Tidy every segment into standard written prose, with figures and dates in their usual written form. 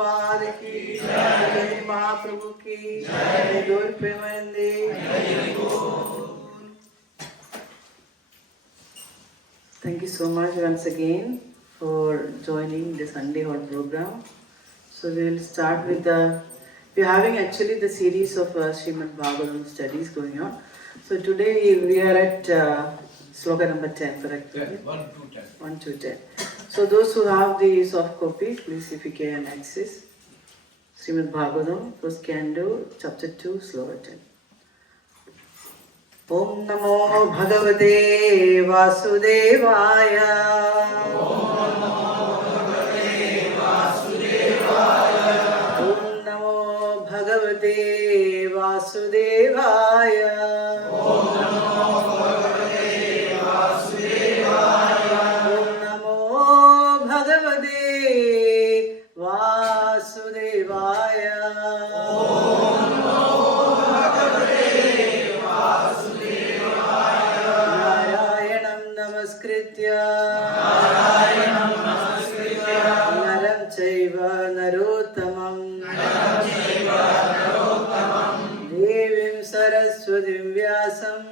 Prabhupada ki Jai, Mahaprabhu ki Jai, Gaur Premanande. Thank you so much once again for joining the Sunday Hall program. So we will start with we are having actually the series of Srimad Bhagavatam studies going on. So today we are at sloka number 10, correct? 10, 1 to 10. 1 to 10. So those who have the soft copy, please if you can access Srimad Bhagavatam, first canto, chapter 2, sloka 10. Om Namo Bhagavate Vasudevaya. Om Namo Bhagavate Vasudevaya. Om Namo Bhagavate Vasudevaya. Narayanam Namaskritya Naram Chaiva Narottamam Devim Saraswatim Vyasam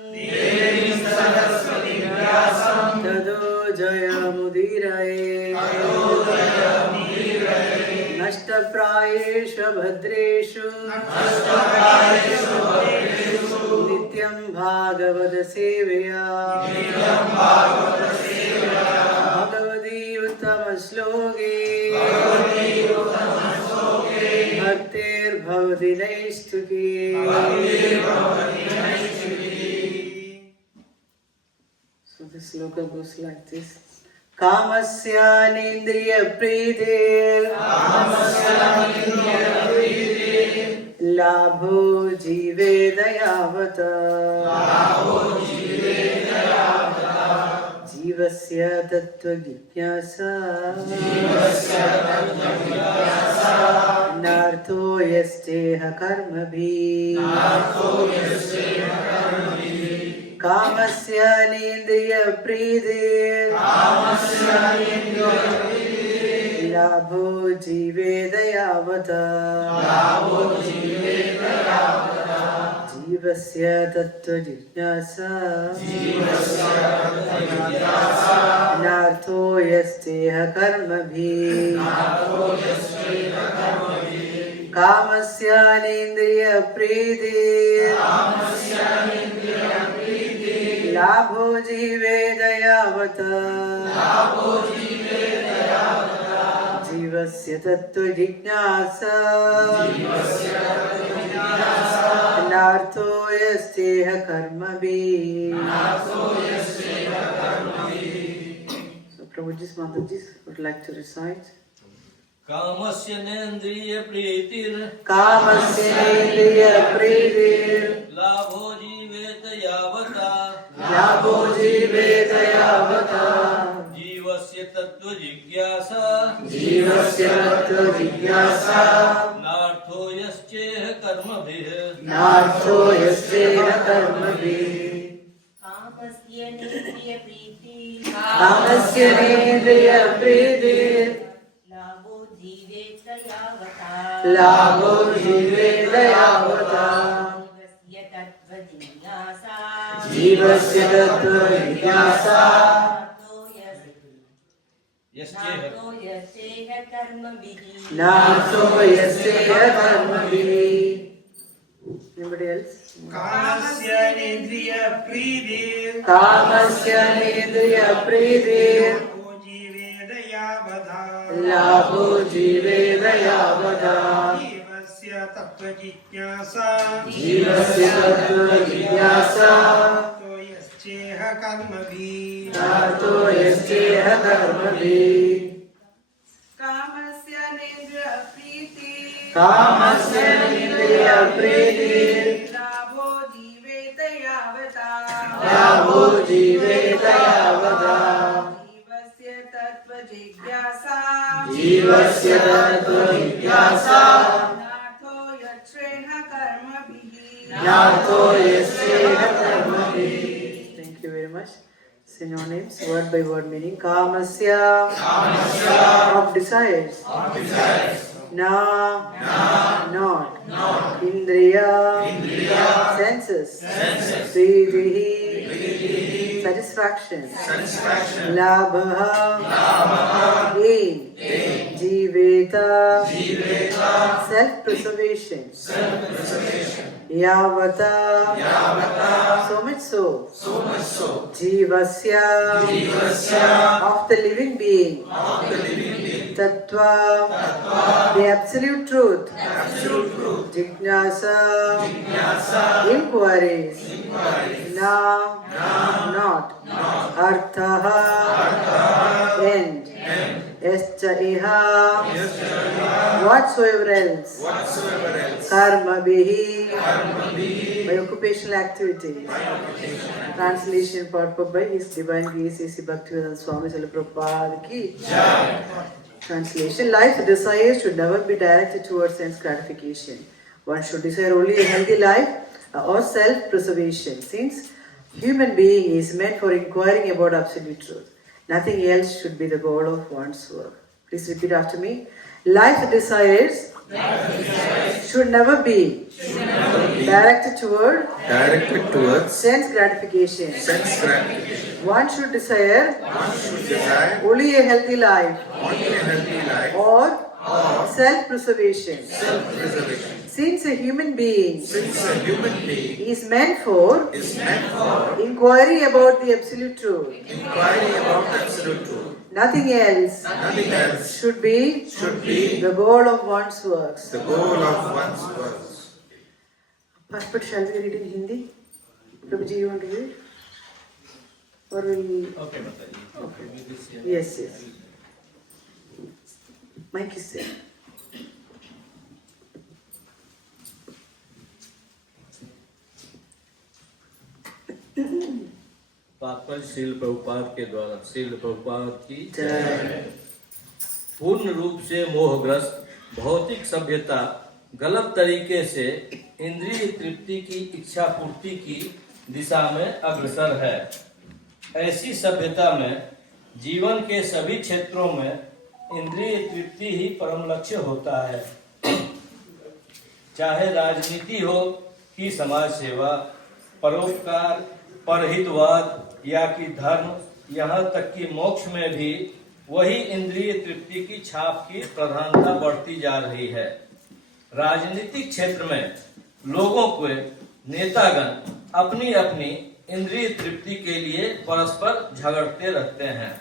Tado Jayamudiraye Nashtaprayeshu Bhadreshu Nityam Bhagavata Sevaya Bhagavati Uttama Shloki Bhaktir Bhavati Naishtuki. So the sloka goes like this. Kāmasya nendriya-prītir lābho jīveta yāvatā jīvasya tattva-jijñāsā nārtho ceha karmabhiḥ kāmasya nendriya-prītir lābho jīveta yāvatā jīvasya tattva-jijñāsā nārtho ceha karmabhiḥ kāmasya nendriya-prītir lābho jīveta yāvatā jīvasya tattva-jijñāsā nārtho ceha karmabhiḥ. So Prabhuji's Mataji's would like to recite. Kāmasya nendriya-prītir lābho jīveta yāvatā jīvasya tattva-jijñāsā nārtho ceha karmabhiḥ. Kāmasya nendriya-prītir lābho jīveta yāvatā jīvasya tattva-jijñāsā nārtho ceha karmabhiḥ. Anybody else? Kāmasya nendriya-prītir lābho jīveta yāvatā jīvasya tattva-jijñāsā nārtho ceha karmabhiḥ. Kāmasya nendriya-prītir lābho jīveta yāvatā jīvasya tattva-jijñāsā nārtho ceha karmabhiḥ. Thank you very much. Synonyms, word by word meaning. Kāmasya, of desires. Na, not. Indriya, senses. Prītir, satisfaction. Lābho, gain. Jīveta, self-preservation. Yāvatā, so much so. Jīvasya, of the living being. Tattva, the absolute truth. Jijñāsā, inquiries. Not. Nārtho, end. Ceha, whatsoever else. Karmabhiḥ, by occupational activities. Translation part by His Divine Grace A.C. Bhaktivedanta Swami Srila Prabhupada ki Jai. Translation: Life's desires should never be directed towards sense gratification. One should desire only a healthy life or self-preservation, since human being is meant for inquiring about absolute truth. Nothing else should be the goal of one's work. Please repeat after me. Life's desires should never be directed towards sense gratification. One should desire only a healthy life or self-preservation. Since a human being is meant for inquiry about the absolute truth. Nothing else should be the goal of one's works. Passport, shall we read in Hindi? Prabhuji, you want to read? Or will we? Okay, Mataji. Okay. Yes. Mic is there. तात्पर्य श्रील प्रभुपाद के द्वारा श्रील प्रभुपाद की जय। पूर्ण रूप से मोहग्रस्त भौतिक सभ्यता गलत तरीके से इंद्रिय तृप्ति की इच्छा पूर्ति की दिशा में अग्रसर है। ऐसी सभ्यता में जीवन के सभी क्षेत्रों में इंद्रिय तृप्ति ही परम लक्ष्य होता है। चाहे राजनीति हो कि समाज सेवा, परोपकार, परहितवाद या कि धर्म, यहाँ तक कि मोक्ष में भी वही इंद्रिय तृप्ति की छाप की प्रधानता बढ़ती जा रही है। राजनीतिक क्षेत्र में लोगों को नेतागण अपनी अपनी इंद्रिय तृप्ति के लिए परस्पर झगड़ते रहते हैं।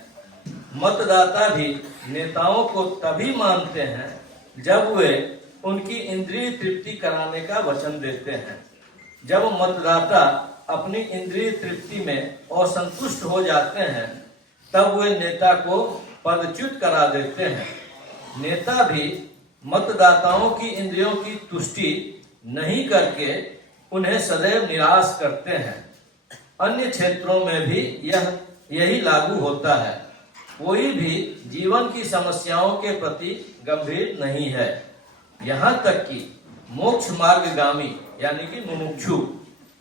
मतदाता भी नेताओं को तभी मानते हैं जब वे उनकी इंद्रिय तृप्ति कराने का वचन देते हैं। जब मतदाता अपनी इंद्रिय तृप्ति में असंतुष्ट हो जाते हैं तब वे नेता को पदच्युत करा देते हैं। नेता भी मतदाताओं की इंद्रियों की तुष्टि नहीं करके उन्हें सदैव निराश करते हैं। अन्य क्षेत्रों में भी यही लागू होता है। कोई भी जीवन की समस्याओं के प्रति गंभीर नहीं है। यहाँ तक कि मोक्ष मार्गगामी यानी कि मुमुक्षु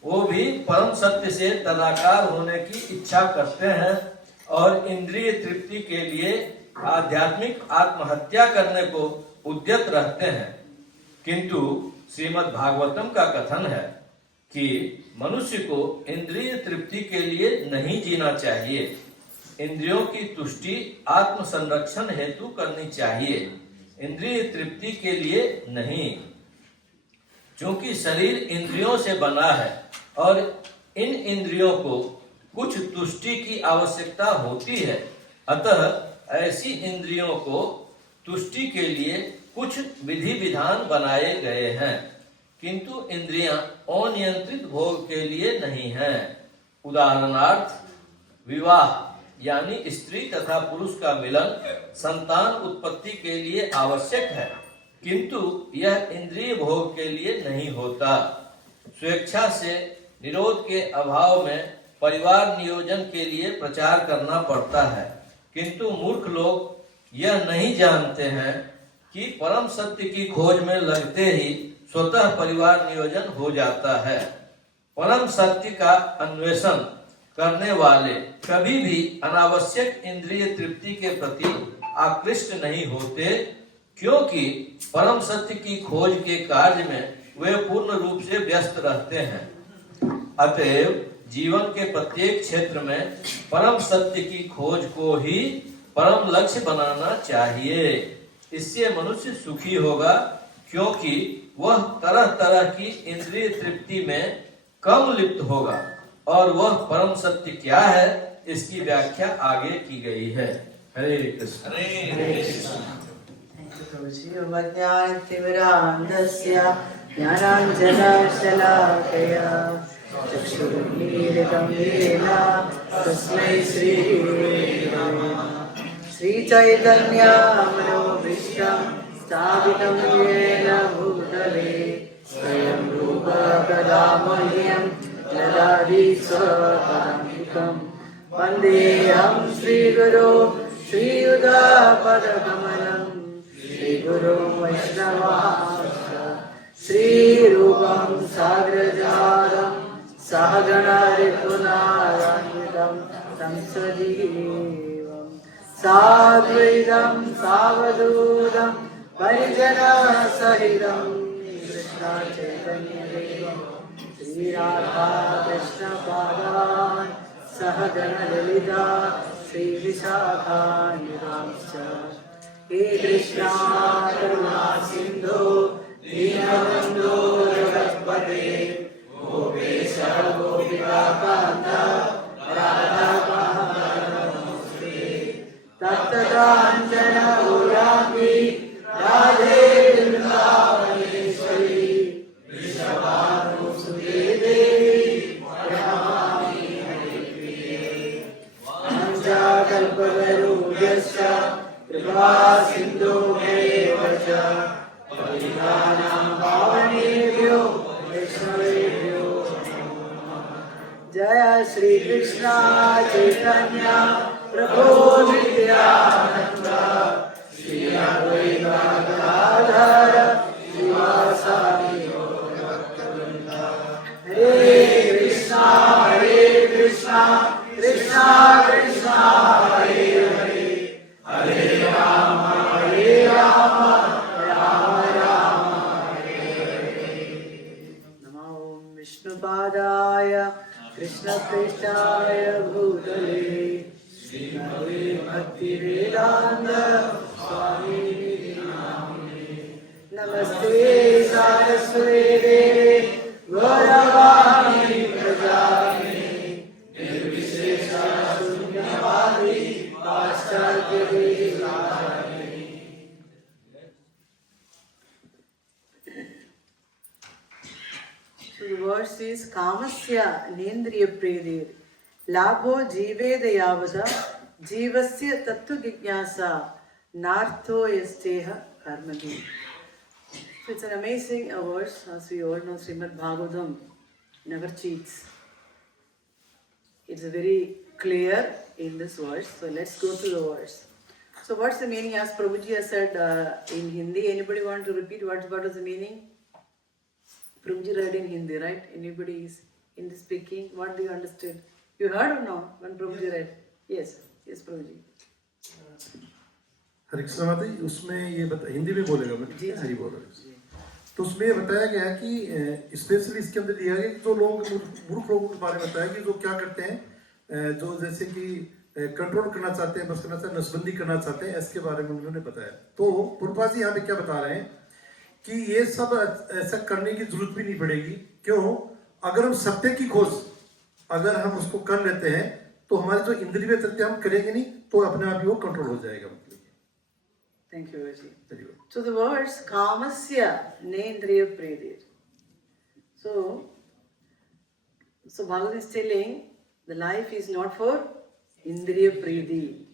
वो भी परम सत्य से तदाकार होने की इच्छा करते हैं और इंद्रिय तृप्ति के लिए आध्यात्मिक आत्महत्या करने को उद्यत रहते हैं। किंतु श्रीमद् भागवतम का कथन है कि मनुष्य को इंद्रिय तृप्ति के लिए नहीं जीना चाहिए। इंद्रियों की तुष्टि आत्म संरक्षण हेतु करनी चाहिए, इंद्रिय तृप्ति के लिए नहीं। क्योंकि शरीर इंद्रियों से बना है और इन इंद्रियों को कुछ तुष्टि की आवश्यकता होती है। अतः ऐसी इंद्रियों को तुष्टि के लिए कुछ विधि विधान बनाए गए हैं, किंतु इंद्रियां अनियंत्रित भोग के लिए नहीं हैं। उदाहरणार्थ विवाह यानी स्त्री तथा पुरुष का मिलन संतान उत्पत्ति के लिए आवश्यक है, किंतु यह इंद्रिय भोग के लिए नहीं होता। स्वेच्छा से निरोध के अभाव में परिवार नियोजन के लिए प्रचार करना पड़ता है, किंतु मूर्ख लोग यह नहीं जानते हैं कि परम सत्य की खोज में लगते ही स्वतः परिवार नियोजन हो जाता है। परम सत्य का अन्वेषण करने वाले कभी भी अनावश्यक इंद्रिय तृप्ति के प्रति आकृष्ट नहीं होते, क्योंकि परम सत्य की खोज के कार्य में वे पूर्ण रूप से व्यस्त रहते हैं। अतएव जीवन के प्रत्येक क्षेत्र में परम सत्य की खोज को ही परम लक्ष्य बनाना चाहिए। इससे मनुष्य सुखी होगा, क्योंकि वह तरह तरह की इंद्रिय तृप्ति में कम लिप्त होगा और वह परम सत्य क्या है इसकी व्याख्या आगे की गई है। हरे कृष्ण। हरे कृष्ण। ज्ञानतिमिरान्धस्य ज्ञानाञ्जनशलाकया चक्षुरुन्मीलितं येन तस्मै श्रीचैतन्यमनोभीष्टं स्थापितं येन भूतले स्वयं रूप कदा मह्यं ददाति स्वपदान्तिकं वन्देऽहं श्रीगुरो श्रीयुतापदकमलं श्रीगुरो वैष्णवांश्च श्रीरूपं साग्रजातं सहगणा रघुनाथान्वितं तं सजीवं साद्वैतं सावधूतं परिजनसहितं कृष्णचैतन्यदेवं श्रीराधा कृष्णपादान् सहगणललिता श्रीविशाखान्वितांश्च हे कृष्णा करुणा सिन्धो दीनबन्धो जगत्पते गोपेश गोपिकान्त राधाकान्त नमोऽस्तुते तप्तकाञ्चन गौराङ्गी राधे वृन्दावनेश्वरी वृषभानुसुते देवी प्रणमामि हरिप्रिये पञ्चाकल्पतरुभ्यश्च कृपा सिन्धु एव च पतितानां पावनेभ्यो वैष्णवेभ्यो नमो नमः। जय श्री कृष्ण चैतन्य प्रभु नित्यानंद श्री अद्वैत गदाधर श्रीवासादि गौरभक्तवृंद। हरे कृष्णा कृष्णा कृष्णा हरे हरे हरे राम राम राम हरे हरे। नमो विष्णुपादाय कृष्णप्रेष्ठाय भूतले श्रीमते भक्तिवेदान्त स्वामिने नामिने। नमस्ते सारस्वते देवे गौरवाणी प्रजापिने निर्विशेष शून्यवादी पाश्चात्य देशाधिने। So the verse is kāmasya nendriya-prītir lābho jīveta yāvatā jīvasya tattva-jijñāsā nārtho ceha karmabhiḥ. So it's an amazing verse. As we all know, Srimad Bhagavatam never cheats. It's very clear in this verse. So let's go to the verse. So what's the meaning? As Prabhuji has said in Hindi. Anybody want to repeat what is the meaning? Prabhuji read in Hindi, right? Anybody is Hindi speaking? What do you understood? You heard or no when Prabhuji read? Yes, Prabhuji. हरे कृष्ण माता जी, उसमें ये हिंदी में बोलेगा मैं जी हरी बोल रहा हूँ। तो उसमें ये बताया गया कि स्पेशली इसके अंदर दिया गया कि जो लोग मूर्ख लोगों के बारे में बताया कि जो क्या करते हैं, जो जैसे कि कंट्रोल करना चाहते हैं, बस करना चाहते हैं, नसबंदी करना चाहते हैं, इसके बारे में उन्होंने बताया। तो पुरपा जी यहाँ पे क्या बता रहे हैं कि ये सब ऐसा करने की जरूरत भी नहीं पड़ेगी। क्यों? अगर हम सत्य की खोज अगर हम उसको कर लेते हैं तो हमारी जो इंद्रिय तृप्ति हम करेंगे नहीं तो अपने आप ही वो कंट्रोल हो जाएगा। Thank you, Vaji. So the words kāmasya nendriya-prītir. So Bhagavad is telling the life is not for indriya-prīti.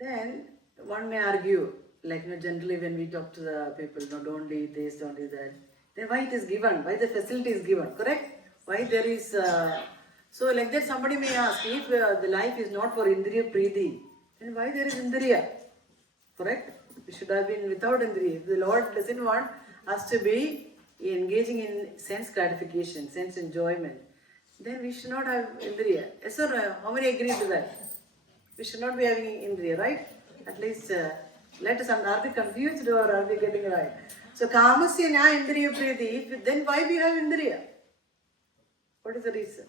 Then one may argue, like generally when we talk to the people, no, don't eat this, don't eat that. Then why it is given? Why the facility is given? Correct? Why there is so like that somebody may ask, if the life is not for indriya-prīti, then why there is indriya? Correct? We should have been without indriya. If the Lord doesn't want us to be engaging in sense gratification, sense enjoyment, then we should not have indriya. Yes or no? How many agree to that? We should not be having indriya, right? At least Let us understand. Are we confused or are we getting right? So kāmasya na nendriya-prītir. Then why do you have indriya? What is the reason?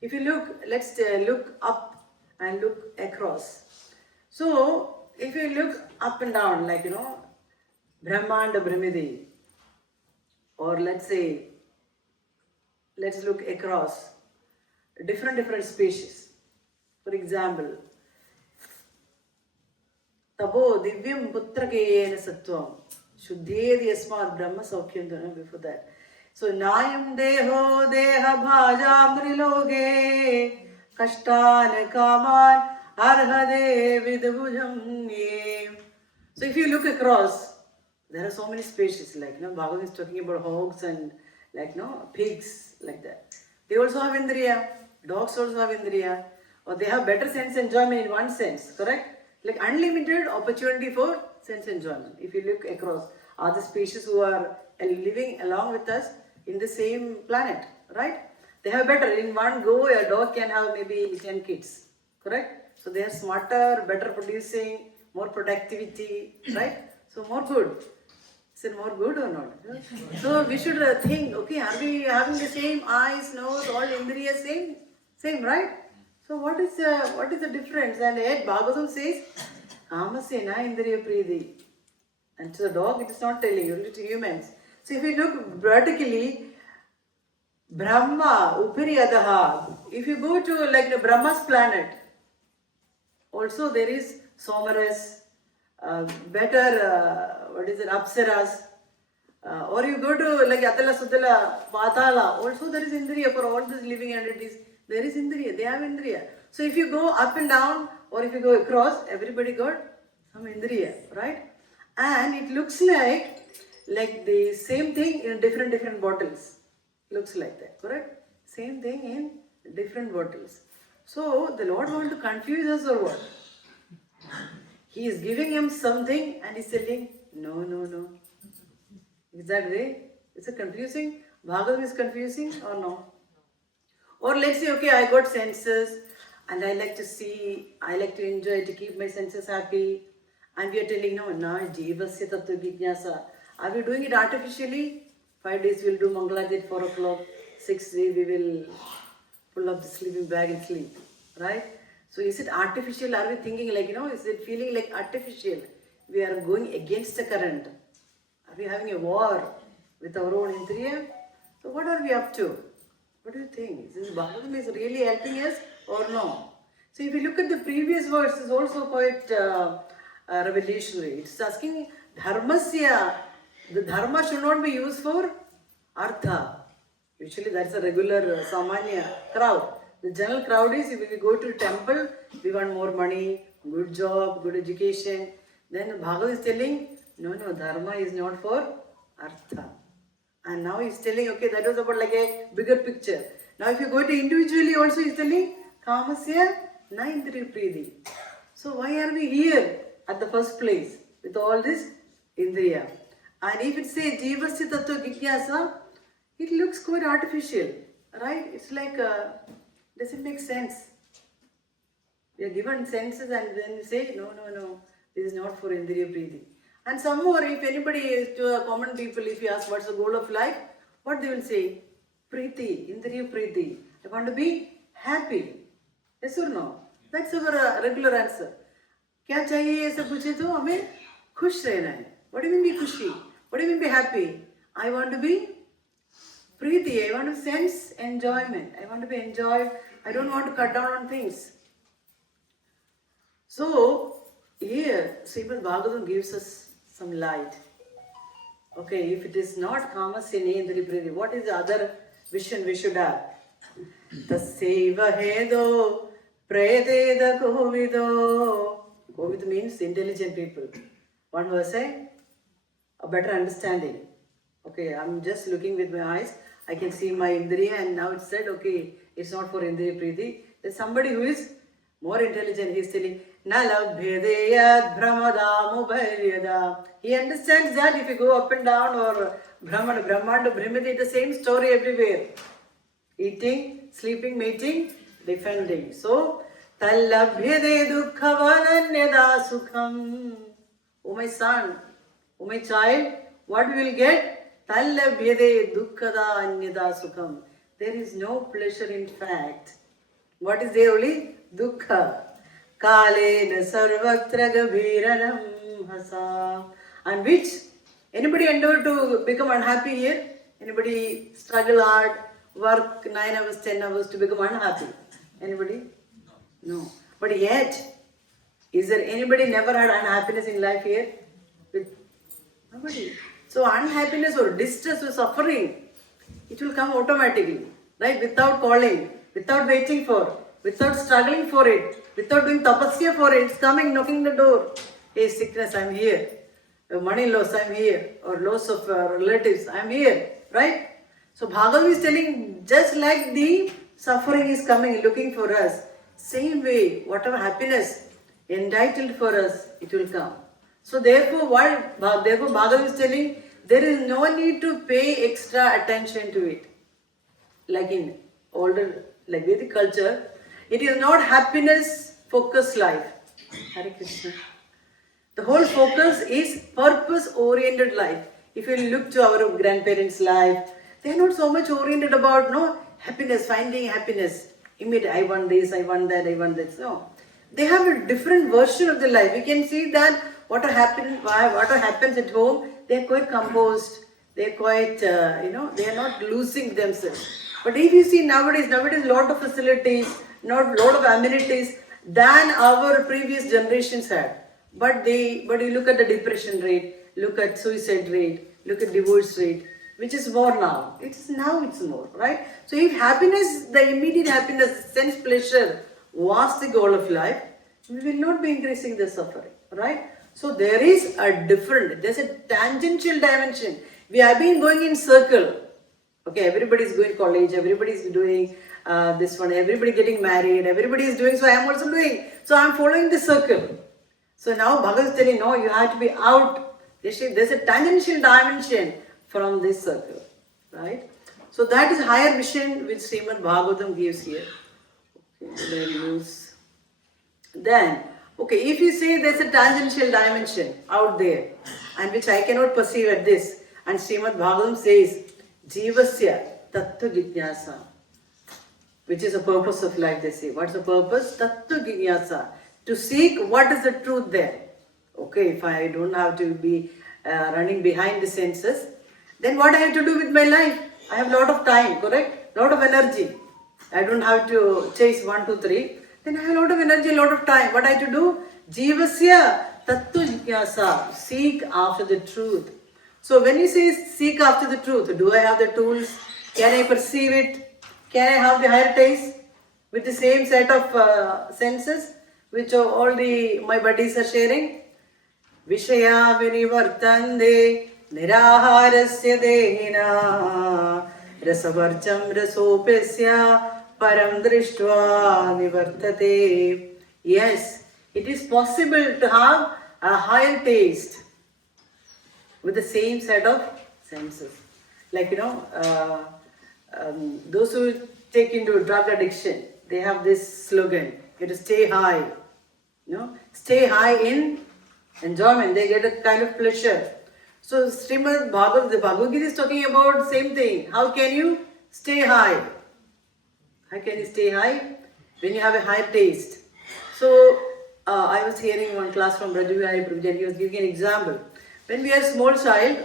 If you look, let's look up and look across. So if you look up and down, like Brahmanda Brahmidi, or let's say, let's look across different species. For example, Tabo divyam putrakeyena sattvam shuddhedi yasmat brahma saukyam. Before that. So nayam deho deha bhajam triloge kashtan kaman arhade vidbhujam ye. So if you look across, there are so many species, like Bhagavad is talking about hogs and pigs, like that. They also have indriya. Dogs also have indriya. Or they have better sense enjoyment in one sense, correct? Like unlimited opportunity for sense enjoyment. If you look across other species who are living along with us in the same planet, right? They have better. In one go, a dog can have maybe 10 kids, correct? So they are smarter, better producing, more productivity, right? So more good. Is it more good or not? So we should think, okay, are we having the same eyes, nose, all indriya same, right? So what is the difference? And yet Bhagavatam says, kāmasya na nendriya-prītir. And to the dog, it is not telling, only to humans. So if you look vertically, Brahma, Upari Adaha. If you go to the Brahma's planet, also there is Somaras, better, Apsaras. Or you go to Atala Sudala, Patala, also there is Indriya for all these living entities. There is Indriya, they have Indriya. So if you go up and down or if you go across, everybody got some Indriya, right? And it looks like the same thing in different bottles. Looks like that, correct? Same thing in different bottles. So the Lord wants to confuse us or what? He is giving him something and he's telling, no. Is that way? Is it confusing? Bhagavad is confusing or no? Or let's say, okay, I got senses and I like to see, I like to enjoy, to keep my senses happy. And we are telling, no, jīvasya tattva-jijñāsā. Are we doing it artificially? 5 days we'll do Mangalajit at 4 o'clock. 6 days we will pull up the sleeping bag and sleep. Right? So is it artificial? Are we thinking is it feeling like artificial? We are going against the current. Are we having a war with our own indriya? So what are we up to? What do you think? Is this Bhagavatam is really helping us or no? So if you look at the previous verse, it's also quite revolutionary. It's asking dharmasya. The dharma should not be used for artha. Usually that's a regular samanya crowd. The general crowd is, if we go to a temple, we want more money, good job, good education. Then Bhagavad is telling, no, dharma is not for artha. And now he's telling, okay, that was about a bigger picture. Now if you go to individually also, he's telling, kāmasya na nendriya-prītir. So why are we here at the first place with all this indriya? And if it says jīvasya tattva-jijñāsā, it looks quite artificial, right? It's like, doesn't make sense. We are given senses and then we say, no, this is not for nendriya-prītir. And some more, if anybody, to common people, if you ask what's the goal of life, what they will say? Prīti, nendriya-prītir. I want to be happy. Yes or no? That's our regular answer. क्या चाहिए ऐसा पूछे तो हमें खुश रहना है. What do you mean be खुशी? What do you mean be happy? I want to be prīti. I want to sense enjoyment. I want to be enjoyed. I don't want to cut down on things. So here, Srimad Bhagavatam gives us some light. Okay, if it is not kāmasya nendriya-prītir, what is the other vision we should have? Tasseva hedo prayateda kovido. Kovid means intelligent people. One verse, a better understanding. Okay, I'm just looking with my eyes. I can see my indriya and now it's said, okay, it's not for nendriya-prītir. There's somebody who is more intelligent. He is telling, na labhyedeyad brahmadamubaryada. He understands that if you go up and down or brahmanda, brahmadi, the same story everywhere. Eating, sleeping, mating, defending. So, tallabhyede dukkhavananyada sukham. oh my son, oh my child, what we will get? Tallabhyade dukkhada anyada sukham. There is no pleasure in fact. What is there only? Dukkha. Kalena sarvatra gabhiranam hasa. And which? Anybody endeavor to become unhappy here? Anybody struggle hard, work 9 hours, 10 hours to become unhappy? Anybody? No. But yet, is there anybody never had unhappiness in life here? Nobody. So unhappiness or distress or suffering, it will come automatically, right? Without calling, without waiting for, without struggling for it, without doing tapasya for it. It's coming, knocking the door. Hey, sickness, I'm here. Money loss, I'm here. Or loss of relatives, I'm here, right? So Bhagavan is telling, just like the suffering is coming, looking for us, same way, whatever happiness entitled for us, it will come. So therefore, Bhagavan is telling, there is no need to pay extra attention to it. Like in older, like Vedic culture, it is not happiness focused life. Hare Krishna. The whole focus is purpose-oriented life. If you look to our grandparents' life, they are not so much oriented about happiness, finding happiness. Immediate, I want this, I want that, I want that. No. They have a different version of the life. We can see that what happens at home, they are quite composed. They are quite, they are not losing themselves. But if you see nowadays lot of facilities, lot of amenities than our previous generations had. But you look at the depression rate, look at suicide rate, look at divorce rate, which is more now. It's more, right? So if happiness, the immediate happiness, sense pleasure was the goal of life, we will not be increasing the suffering, right? So there's a tangential dimension. We have been going in circle. Okay, everybody is going to college, everybody is doing this one, everybody getting married, everybody is doing, so I am also doing. So I am following the circle. So now Bhagavan is telling, no, you have to be out. There's a tangential dimension from this circle, right? So that is higher vision which Srimad Bhagavatam gives here. Okay, very loose. Then, okay, if you say there's a tangential dimension out there, and which I cannot perceive at this, and Srimad Bhagavatam says, jīvasya, tattva-jijñāsā, which is the purpose of life, they say. What's the purpose? Tattva-jijñāsā, to seek what is the truth there. Okay, if I don't have to be running behind the senses, then what I have to do with my life? I have a lot of time, correct? Lot of energy. I don't have to chase 1, 2, 3. Then I have a lot of energy, a lot of time. What I have to do? Jīvasya, tattva-jijñāsā, seek after the truth. So when you say seek after the truth, do I have the tools? Can I perceive it? Can I have the higher taste with the same set of senses which all my buddies are sharing? Vishaya vinivartande niraharasya dehina rasavarcham rasopesya param drishtva nivartate. Yes, it is possible to have a higher taste with the same set of senses. Like, those who take into drug addiction, they have this slogan, you have to stay high. Stay high in enjoyment. They get a kind of pleasure. So Srimad Bhagavad, the Bhagavad Gita is talking about the same thing. How can you stay high? How can you stay high? When you have a high taste. So I was hearing one class from Rajavihari Prabhuji, he was giving an example. When we are a small child,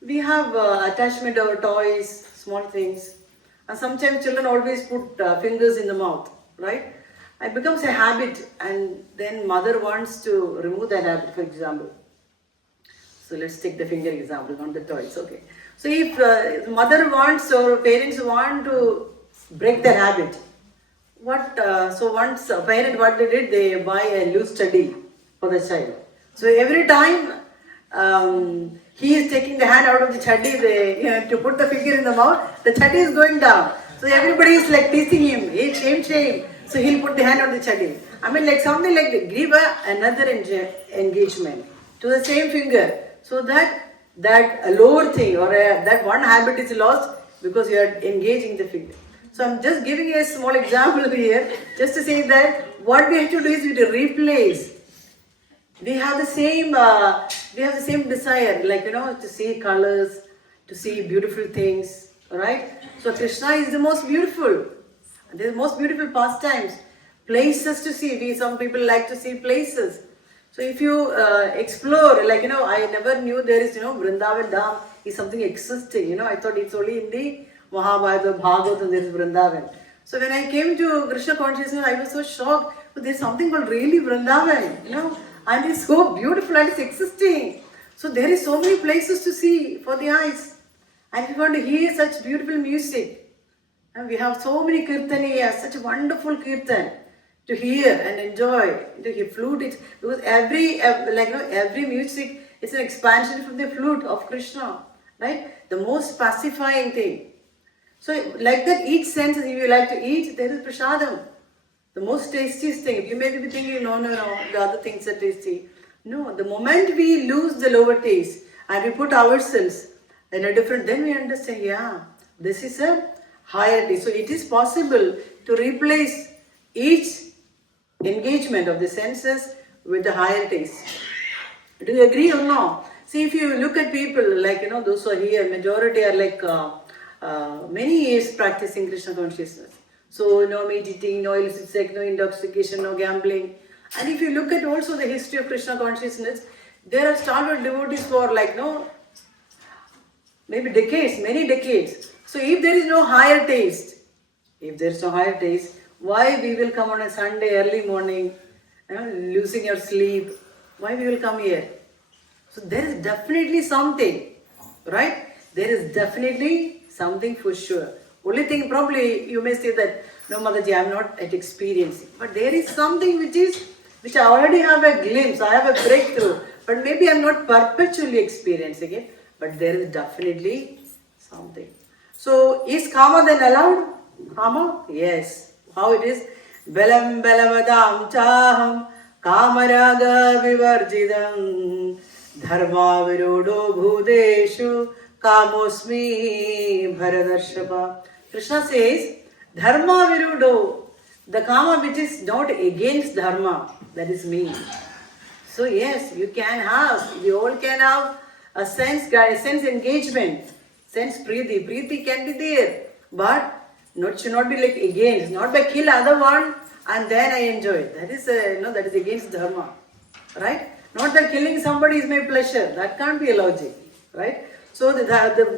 we have attachment to our toys, small things. And sometimes children always put fingers in the mouth, right? It becomes a habit, and then mother wants to remove that habit, for example. So let's take the finger example, not the toys, okay. So if mother wants or parents want to break that habit, so once a parent, what they did, they buy a loose teddy for the child. So every time he is taking the hand out of the teddy, to put the finger in the mouth, the teddy is going down. So everybody is like teasing him, hey, shame. So he'll put the hand on the teddy. I mean, like something like that. Give another engagement to the same finger, so that lower thing or that one habit is lost because you are engaging the finger. So I'm just giving a small example here, just to say that what we have to do is we have to replace We have the same desire, like, to see colors, to see beautiful things, right? So Krishna is the most beautiful. The most beautiful pastimes, places to see. Some people like to see places. So if you explore, like, I never knew there is, Vrindavan Dham is something existing. I thought it's only in the Mahabharata, Bhagavatam, there is Vrindavan. So when I came to Krishna consciousness, I was so shocked. But there's something called really Vrindavan, and it's so beautiful and it's existing. So there is so many places to see for the eyes. And if you want to hear such beautiful music, and we have so many kirtaniyas, such a wonderful kirtan to hear and enjoy. To hear flute, because every music is an expansion from the flute of Krishna, right? The most pacifying thing. So like that, each sense, if you like to eat, there is prasadam. The most tastiest thing. You may be thinking, no, the other things are tasty. No, the moment we lose the lower taste and we put ourselves in a different, then we understand, this is a higher taste. So it is possible to replace each engagement of the senses with the higher taste. Do you agree or no? See, if you look at people, like, those who are here, majority are like many years practicing Krishna consciousness. So no meat eating, no illicit sex, no intoxication, no gambling. And if you look at also the history of Krishna consciousness, there are stalwart devotees for maybe decades, many decades. So if there is no higher taste, why we will come on a Sunday early morning, losing your sleep? Why we will come here? So there is definitely something, right? There is definitely something for sure. Only thing, probably you may say that, no, Mataji, I am not at experiencing. But there is something which I already have a glimpse, I have a breakthrough. But maybe I am not perpetually experiencing it. But there is definitely something. So is kama then allowed? Kama? Yes. How it is? Belam belavadam chaham kamaraga vivarjidam dharma virodo bhudeshu kamosmi bharadarshapa. Krishna says, dharma virudo, the kama which is not against dharma, that is me. So yes, we all can have a sense engagement, sense preeti. Preeti can be there, but should not be like against, not by kill other one and then I enjoy it. That is that is against dharma, right? Not that killing somebody is my pleasure. That can't be a logic, right? So the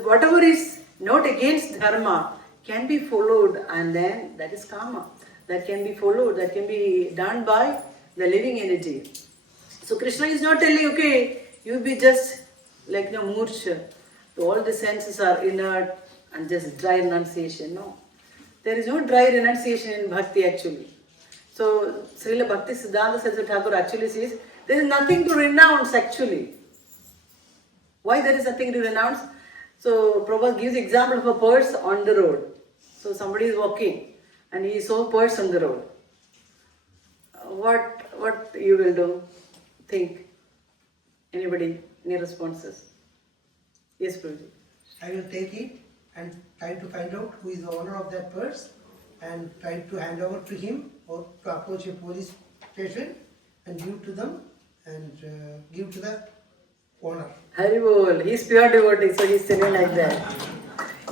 whatever is not against dharma can be followed, and then that is kama. That can be followed, that can be done by the living energy. So Krishna is not telling, okay, you be just like murcha. All the senses are inert and just dry renunciation. No. There is no dry renunciation in bhakti actually. So Srila Bhakti Siddhanta Saraswati Thakur actually says, there is nothing to renounce actually. Why there is nothing to renounce? So Prabhupada gives example of a purse on the road. So somebody is walking and he saw a purse on the road. What you will do? Think. Anybody? Any responses? Yes, Prabhuji. I will take it and try to find out who is the owner of that purse and try to hand over to him or to approach a police station and give to them and give to the owner. Hari Bol. He's pure devotee, so he's telling like that.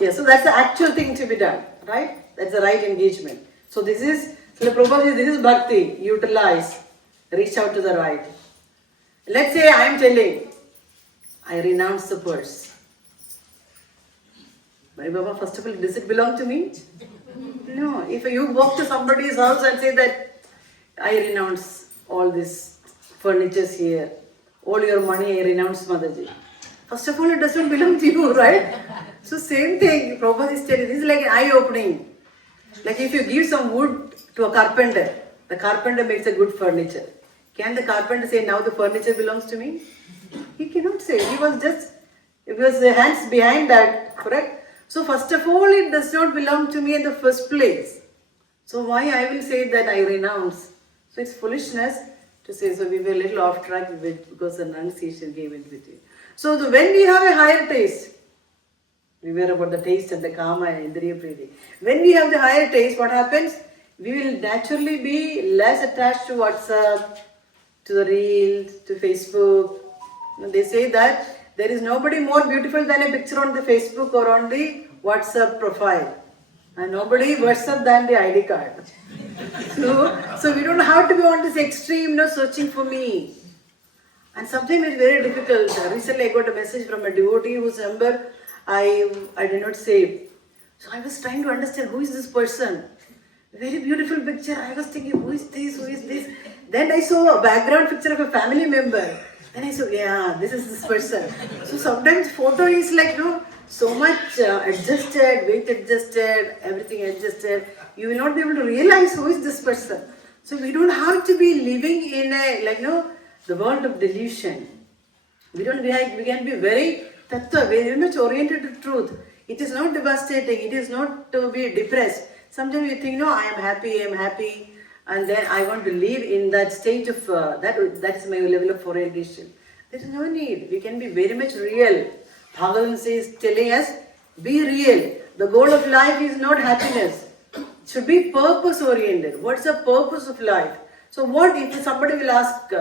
Yeah, so that's the actual thing to be done, right? That's the right engagement. So this is bhakti. Utilize. Reach out to the right. Let's say I am telling, I renounce the purse. Bhai Baba, first of all, does it belong to me? No. If you walk to somebody's house and say that, I renounce all this furnitures here, all your money, I renounce Mataji. First of all, it doesn't belong to you, right? So same thing, Prabhupada is telling, this is like an eye-opening. Like if you give some wood to a carpenter, the carpenter makes a good furniture. Can the carpenter say, now the furniture belongs to me? He cannot say. It was the hands behind that, correct? So first of all, it does not belong to me in the first place. So why I will say that I renounce? So it's foolishness to say, so we were a little off track because the renunciation came in between. So when we have a higher taste, we were about the taste and the kama and nendriya-prītir. When we have the higher taste, what happens? We will naturally be less attached to WhatsApp, to the reels, to Facebook. They say that there is nobody more beautiful than a picture on the Facebook or on the WhatsApp profile. And nobody worse up than the ID card. So we don't have to be on this extreme, searching for me. And something is very difficult. Recently I got a message from a devotee whose number I did not save. So I was trying to understand who is this person. Very beautiful picture. I was thinking, who is this? Who is this? Then I saw a background picture of a family member. Then I said, yeah, this is this person. So sometimes photo is like, so much adjusted, weight adjusted, everything adjusted. You will not be able to realize who is this person. So we don't have to be living in the world of delusion. We can be very tattva, very much oriented to truth. It is not devastating. It is not to be depressed. Sometimes you think, I am happy, and then I want to live in that stage of, that is my level of orientation. There is no need. We can be very much real. Bhagavan says, telling us, be real. The goal of life is not happiness. It should be purpose oriented. What's the purpose of life? So what if somebody will ask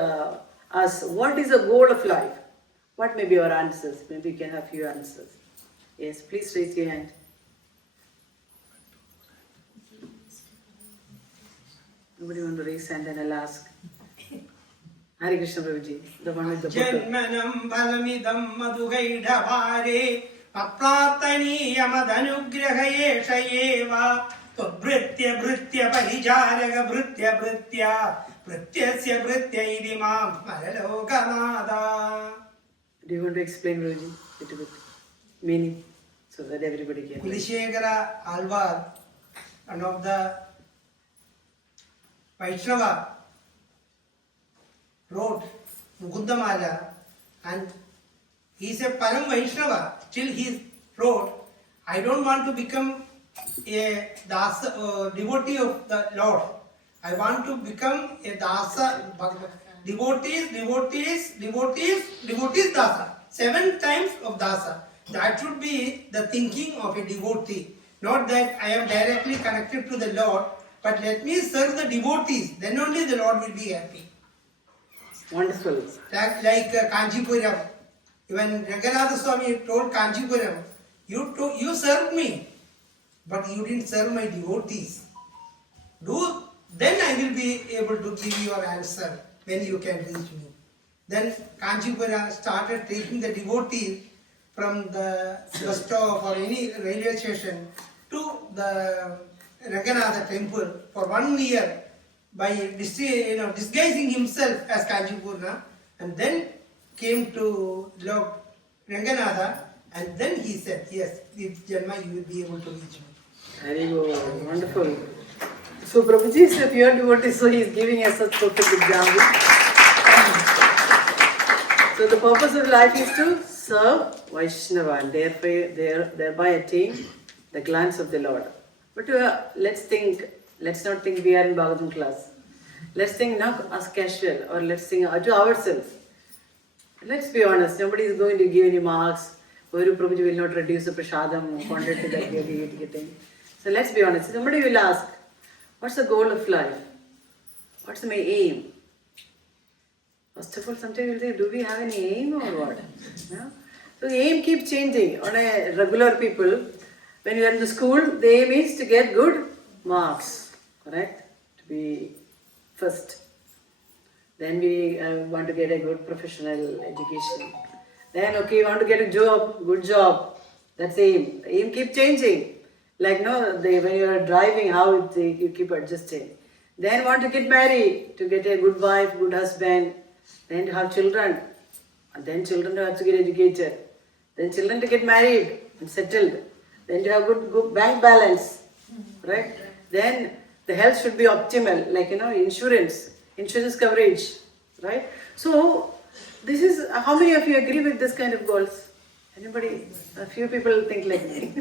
us, what is the goal of life? What may be our answers? Maybe we can have few answers. Yes, please raise your hand. Nobody want to raise hand and I'll ask. Hare Krishna Prabhuji, the one with the book. Janmanam balamidam madhugaidhavare aprataniyamadanuggrahayeshayeva Bhritya bhritya parijaraga bhritya bhritya bhrityasya bhritya idimam maralokamada. Do you want to explain, Prabhuji, a little bit? Meaning, so that everybody can. Kulishekara Alvar, one of the Vaishnava, wrote Mukundamala, and he is a Param Vaishnava. Still he wrote, I don't want to become a dasa, devotee of the Lord. I want to become a dasa, devotees, dasa. 7 times of dasa. That should be the thinking of a devotee. Not that I am directly connected to the Lord, but let me serve the devotees. Then only the Lord will be happy. Wonderful. Like Kanchipuram. When Ranganatha Swami told Kanchipuram, you served me, but you didn't serve my devotees. Then I will be able to give you an answer when you can reach me. Then Kanchipuram started taking the devotees from the bus stop or any railway station to the Ranganatha temple for 1 year by disguising himself as Kanchipurna, and then came to Lord Ranganatha, and then he said, yes, with Janma you will be able to reach me. Very good, wonderful. So Prabhuji is a pure devotee, so he is giving us such perfect example. So the purpose of life is to serve Vaishnava and thereby attain the glance of the Lord. But let's not think we are in Bhagavatam class. Let's think not as casual, or let's think to ourselves. Let's be honest, nobody is going to give any marks. Guru Prabhuji will not reduce the prasadam quantity that we are getting. So let's be honest, somebody will ask, what's the goal of life? What's my aim? First of all, sometimes we'll say, do we have any aim or what? Yeah? So the aim keeps changing. On a regular people, when you are in the school, the aim is to get good marks, correct? To be first. Then we want to get a good professional education. Then, okay, you want to get a job, good job. That's aim. The aim keeps changing. Like, when you are driving, how you keep adjusting. Then want to get married, to get a good wife, good husband. Then to have children. And then children have to get educated. Then children to get married and settled. Then to have good bank balance. Right? Then the health should be optimal, like insurance coverage. Right? So, this is, how many of you agree with this kind of goals? Anybody? A few people think like me.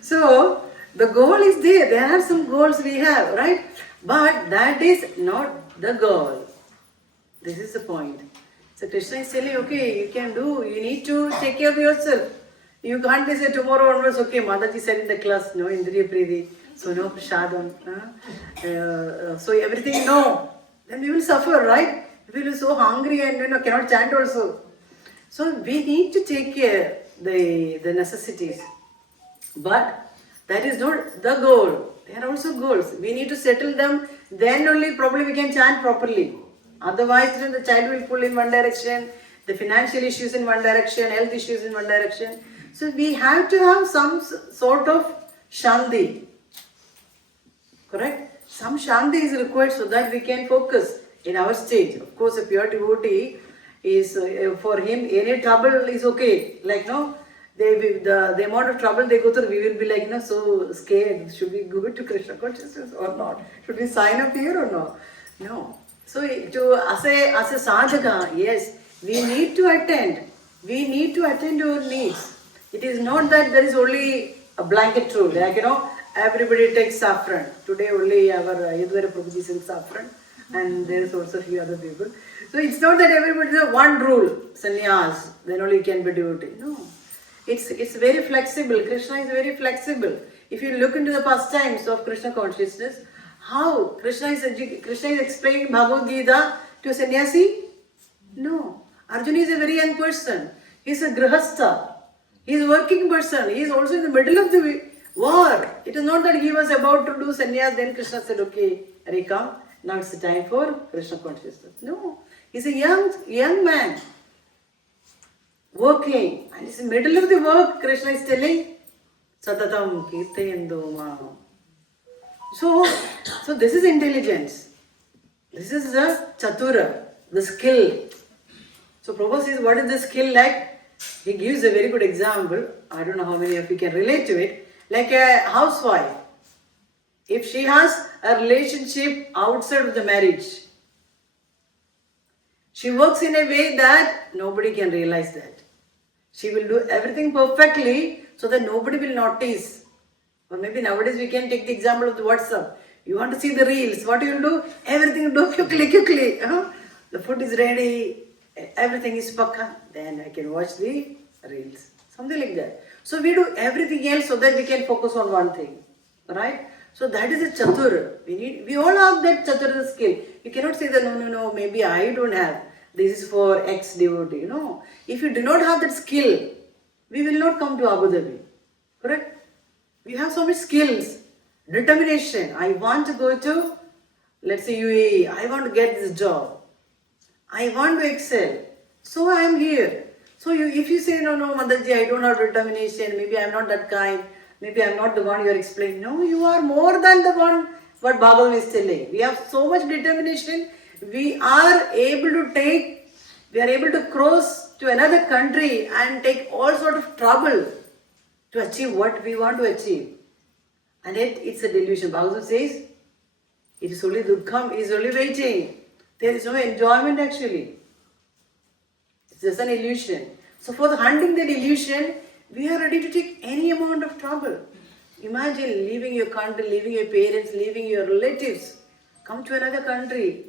So, the goal is there. There are some goals we have, right? But that is not the goal. This is the point. So Krishna is telling, okay, you need to take care of yourself. You can't say tomorrow onwards, okay, Mataji said in the class, no nendriya-prītir, so no prasadam. So everything, no. Then we will suffer, right? We feel so hungry and cannot chant also. So we need to take care the necessities. But that is not the goal. There are also goals. We need to settle them. Then only probably we can chant properly. Otherwise, the child will pull in one direction, the financial issues in one direction, health issues in one direction. So we have to have some sort of shanti. Correct? Some shanti is required so that we can focus in our stage. Of course, a pure devotee is, for him, any trouble is okay. Like, no, the amount of trouble they go through, we will be like, so scared. Should we go to Krishna consciousness or not? Should we sign up here or no? No. So, as a sadhaka, yes, we need to attend. We need to attend to our needs. It is not that there is only a blanket rule. Like, everybody takes saffron. Today only our Yadvara Prabhuji sells saffron. And there is also a few other people. So it's not that everybody has one rule, sannyas, then only can be devotee. No. It's very flexible. Krishna is very flexible. If you look into the pastimes of Krishna consciousness, how Krishna is explaining Bhagavad Gita to a sannyasi? No. Arjuna is a very young person. He is a grihastha. He is a working person. He is also in the middle of the war. It is not that he was about to do sannyas, then Krishna said, okay, Hare come. Now it's the time for Krishna consciousness. No. He's a young man. Working. And in the middle of the work, Krishna is telling, Satatam kirtayandu ma. So this is intelligence. This is the chatura, the skill. So Prabhupada says, what is the skill like? He gives a very good example. I don't know how many of you can relate to it. Like a housewife. If she has a relationship outside of the marriage, she works in a way that nobody can realize that. She will do everything perfectly so that nobody will notice. Or maybe nowadays we can take the example of the WhatsApp. You want to see the reels. What you will do? Everything you do quickly. The food is ready. Everything is pakka. Then I can watch the reels. Something like that. So we do everything else so that we can focus on one thing. Right? So that is a chatur. We all have that chatur skill. You cannot say that no, maybe I don't have. This is for ex-devotee. No. If you do not have that skill, we will not come to Abu Dhabi. Correct? We have so many skills. Determination. I want to go to, let's say UAE. I want to get this job. I want to excel. So I am here. So if you say, no, Mataji, I don't have determination. Maybe I am not that kind. Maybe I am not the one you are explaining. No, you are more than the one what Bhagavan is telling. We have so much determination. We are able to cross to another country and take all sort of trouble to achieve what we want to achieve. And yet it's a delusion. Bhagavan says, it is only dukkham, it is only waiting. There is no enjoyment actually. It's just an illusion. So for hunting that illusion, we are ready to take any amount of trouble. Imagine leaving your country, leaving your parents, leaving your relatives. Come to another country.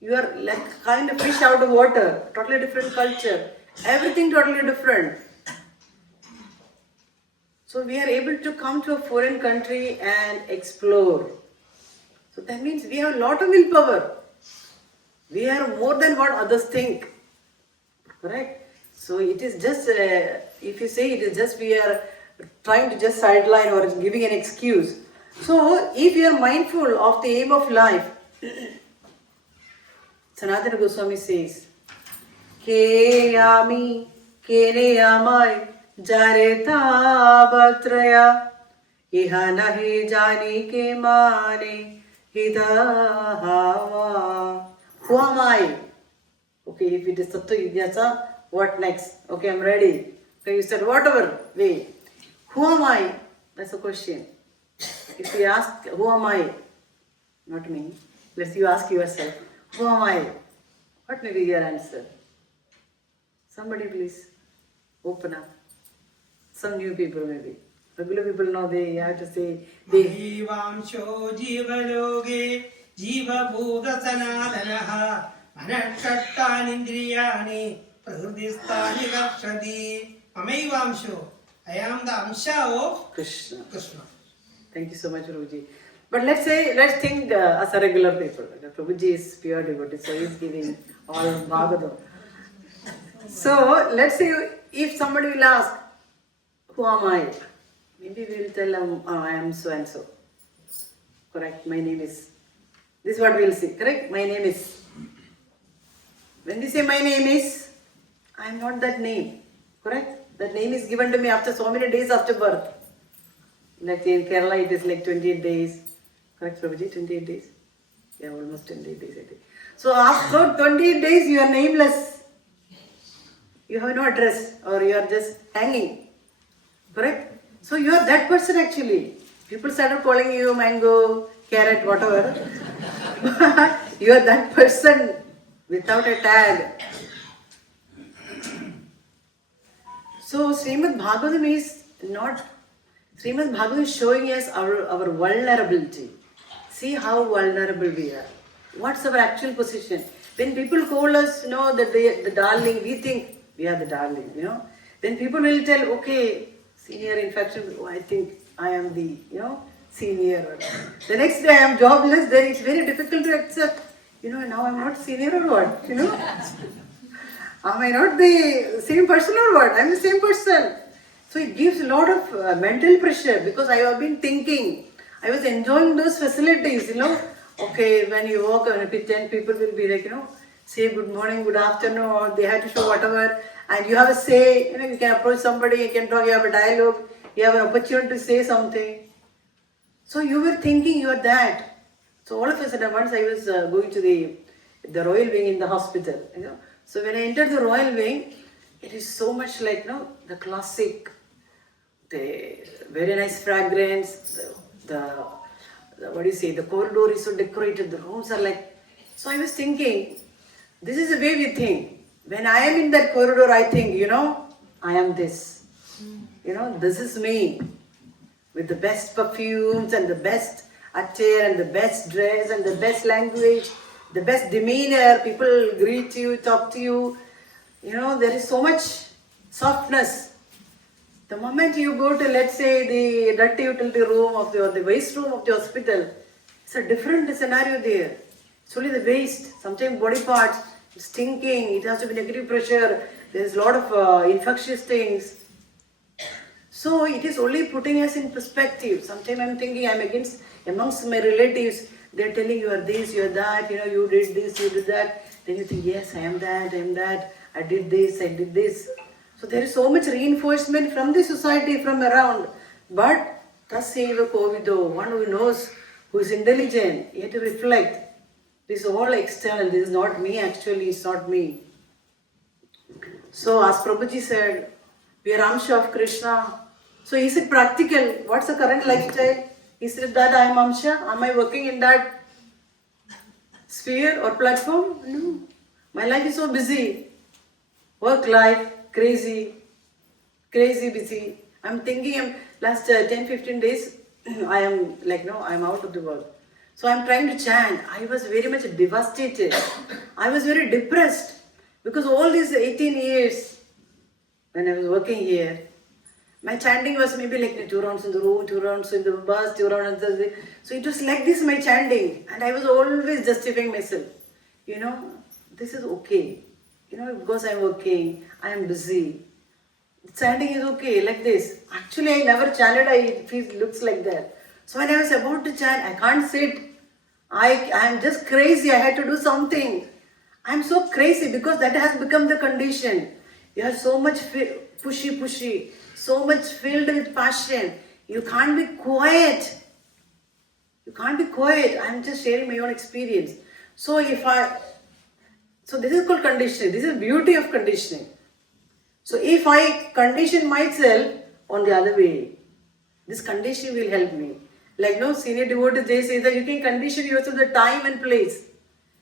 You are like kind of fish out of water. Totally different culture. Everything totally different. So we are able to come to a foreign country and explore. So that means we have a lot of willpower. We are more than what others think. Correct? So it is just, if you say it is just we are trying to just sideline or giving an excuse. So if you are mindful of the aim of life, Sanatana Goswami says, Ke yami, ke ne yamai, jareta batraya, iha nahi jani ke mane, hidahava. Who am I? Okay, if it is tattva-jijñāsā, what next? Okay, I'm ready. Okay, you said whatever way. Who am I? That's the question. If you ask, who am I? Not me. Let's you ask yourself, who am I? What may be your answer? Somebody please open up. Some new people maybe. Regular people know they have to say they. Jīvāṁśo jīvaloge jīvabhūta sanādanaha manakṣattāni indriyāni prahrudisthāni karshati. Mamaivaṁśo. I am the Amsha of Krishna. Krishna. Thank you so much, Prabhuji. But let's think as a regular people. Prabhuji is pure devotee, so he is giving all Bhagavatam. So let's say if somebody will ask, who am I? Maybe we will tell them, I am so and so. Correct, my name is. This is what we will say, correct? My name is. When we say my name is, I am not that name. Correct? That name is given to me after so many days after birth. Like in Kerala, it is like 28 days. Correct, Prabhuji? 28 days? Yeah, almost 28 days, I think. So after 28 days, you are nameless. You have no address or you are just hanging. Correct? So you are that person actually. People started calling you mango, carrot, whatever. You are that person without a tag. So Srimad Bhagavatam is not, Srimad Bhagavatam is showing us our vulnerability. See how vulnerable we are. What's our actual position? When people call us, that the darling, we think we are the darling, Then people will tell, okay, senior, in fact, I think I am the, senior. The next day I am jobless, then it's very difficult to accept, now I'm not senior or what, Am I not the same person or what? I'm the same person. So it gives a lot of mental pressure because I have been thinking, I was enjoying those facilities, Okay, when you walk, 10 people will be like, say good morning, good afternoon, or they have to show whatever, and you have a say, you can approach somebody, you can talk, you have a dialogue, you have an opportunity to say something. So you were thinking you are that. So all of a sudden, once I was going to the royal wing in the hospital, So when I entered the royal wing, it is so much like, the classic, the very nice fragrance, the the corridor is so decorated, the rooms are like, so I was thinking, this is the way we think. When I am in that corridor, I think, I am this. This is me. With the best perfumes and the best attire and the best dress and the best language, the best demeanor, people greet you, talk to you. There is so much softness. The moment you go to, let's say, the dirty utility room or the waste room of the hospital, it's a different scenario there. It's only the waste, sometimes body parts, it's stinking, it has to be negative pressure, there's a lot of infectious things. So it is only putting us in perspective. Sometimes I'm thinking amongst my relatives, they're telling you are this, you are that, you did this, you did that. Then you think, yes, I am that, I did this, I did this. So there is so much reinforcement from the society, from around. But taseva kovido, one who knows, who is intelligent, he had to reflect. This is all external, this is not me actually, it's not me. So as Prabhuji said, we are Amsha of Krishna. So is it practical? What's the current lifestyle? Is it that I am Amsha? Am I working in that sphere or platform? No. My life is so busy. Work life, crazy busy. I'm thinking last 10-15 days, I am I'm out of the work. So I'm trying to chant. I was very much devastated. I was very depressed because all these 18 years when I was working here, my chanting was maybe like 2 rounds in the room, 2 rounds in the bus, 2 rounds in the... So it was like this, my chanting. And I was always justifying myself. This is okay. Because I'm working, I am busy. Chanting is okay, like this. Actually, I never chanted, it looks like that. So when I was about to chant, I can't sit. I am just crazy, I had to do something. I'm so crazy because that has become the condition. You are so much pushy, so much filled with passion. You can't be quiet. I'm just sharing my own experience. So this is called conditioning. This is the beauty of conditioning. So if I condition myself on the other way, this conditioning will help me. Senior devotees, they say that you can condition yourself the time and place.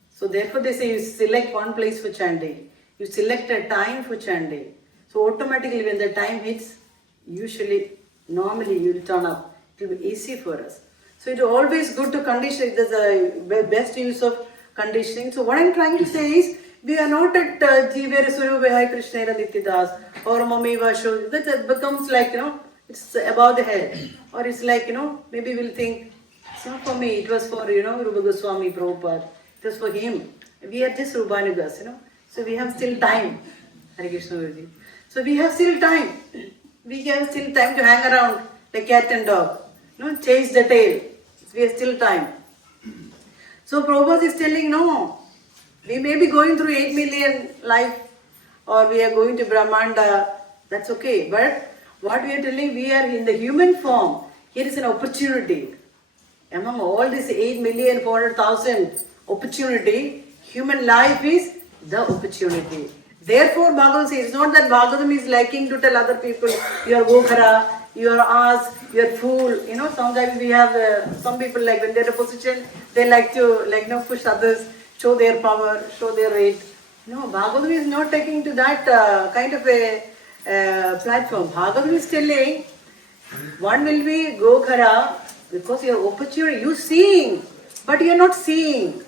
So therefore they say you select one place for chanting. You select a time for chanting. So automatically when the time hits, normally you will turn up. It will be easy for us. So it's always good to condition. There's a best use of conditioning. So what I'm trying to say is, we are not at Jīvera Krishna Nityadas or Mami Vasho. That becomes it's above the head. Or it's maybe we'll think, it's not for me, it was for, Rupa Goswami Prabhupada. It was for him. We are just Rubanugas, So we have still time. Hare Krishna Guruji. So we have still time. We have still time to hang around like cat and dog. Chase the tail. We have still time. So Prabhupada is telling, no, we may be going through 8 million life or we are going to Brahmanda, that's okay. But what we are telling, we are in the human form. Here is an opportunity. Among all this 8,400,000 opportunity, human life is the opportunity. Therefore, Bhagavatam says, it's not that Bhagavatam is liking to tell other people, you are Gokhara, you are ass, you are fool. Sometimes we have some people like when they're in a position, they like to push others, show their power, show their weight. No, Bhagavatam is not taking to that kind of a platform. Bhagavatam is telling, one will be Gokhara because your opportunity, you seeing, but you are not seeing.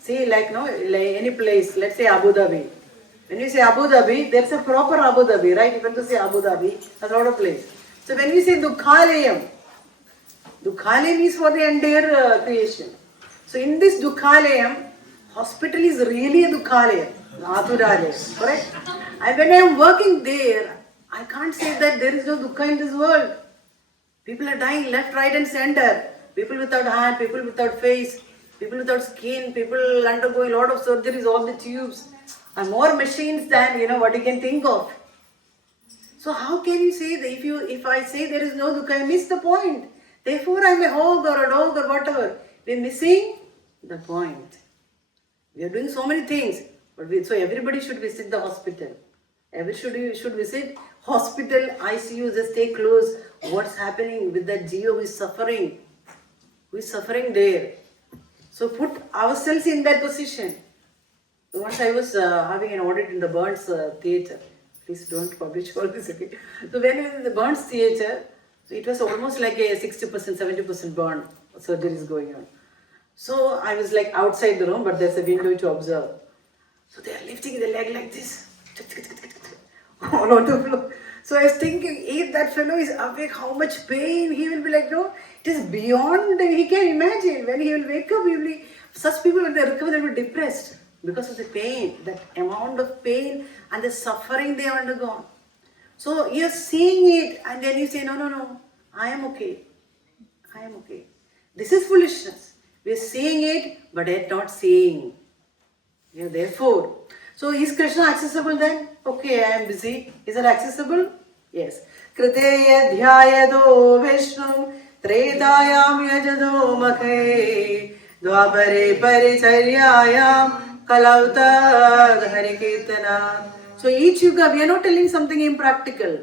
See, like any place, let's say Abu Dhabi. When you say Abu Dhabi, there's a proper Abu Dhabi, right? Even to say Abu Dhabi, that's not a place. So when we say Dukhalayam, Dukhalayam is for the entire creation. So in this Dukhalayam, hospital is really a Dukhalayam, Avataridesh, correct? And when I am working there, I can't say that there is no Dukha in this world. People are dying left, right and center. People without hand, people without face, people without skin, people undergoing a lot of surgeries, all the tubes. And more machines than what you can think of. So how can you say that if I say there is no dukkha, I miss the point. Therefore I am a hog or a dog or whatever. We are missing the point. We are doing so many things, but so everybody should visit the hospital. Everybody should visit hospital, ICU, just stay close. What's happening with that jiva who is suffering? Who is suffering there? So put ourselves in that position. Once I was having an audit in the Burns theatre. Please don't publish all this, okay? So when we were in the Burns theatre, so it was almost like a 60%, 70% burn surgery is going on. So I was like outside the room, but there's a window to observe. So they are lifting the leg like this. All on the floor. So I was thinking, if that fellow is awake, how much pain he will be like, no, it is beyond, he can imagine. When he will wake up, he will be, such people when they recover, they will be depressed. Because of the pain, that amount of pain and the suffering they have undergone. So you are seeing it and then you say, no, I am okay. I am okay. This is foolishness. We are seeing it, but yet not seeing. Therefore, so is Krishna accessible then? Okay, I am busy. Is it accessible? Yes. Kriteya dhyayado Vishnu tredayam yajado makhe dvapare paricharyayam Kalavta Hare Kirtana. So each yuga, we are not telling something impractical.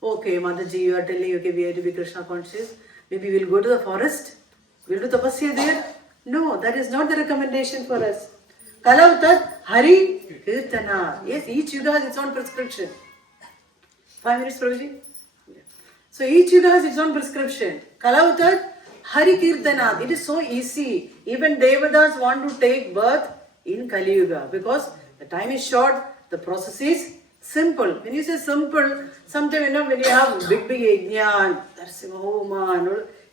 Okay, Mataji, you are telling, okay, we have to be Krishna conscious. Maybe we will go to the forest. We will do tapasya there. No, that is not the recommendation for us. Kalavta Hare Kirtana. Yes, each yuga has its own prescription. 5 minutes, Prabhuji? Yeah. So each yuga has its own prescription. Kalavta Hare Kirtana. It is so easy. Even Devadas want to take birth in Kali Yuga because the time is short, the process is simple. When you say simple, sometimes when you have big yajna,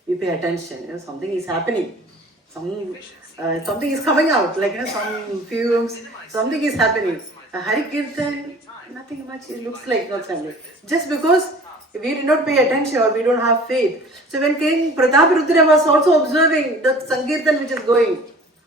you pay attention. Something is happening. Something is coming out, like some fumes, something is happening. A Hari Kirtan, nothing much, it looks like not something. Just because we did not pay attention or we don't have faith. So when King Prataparudra was also observing the Sankirtan which is going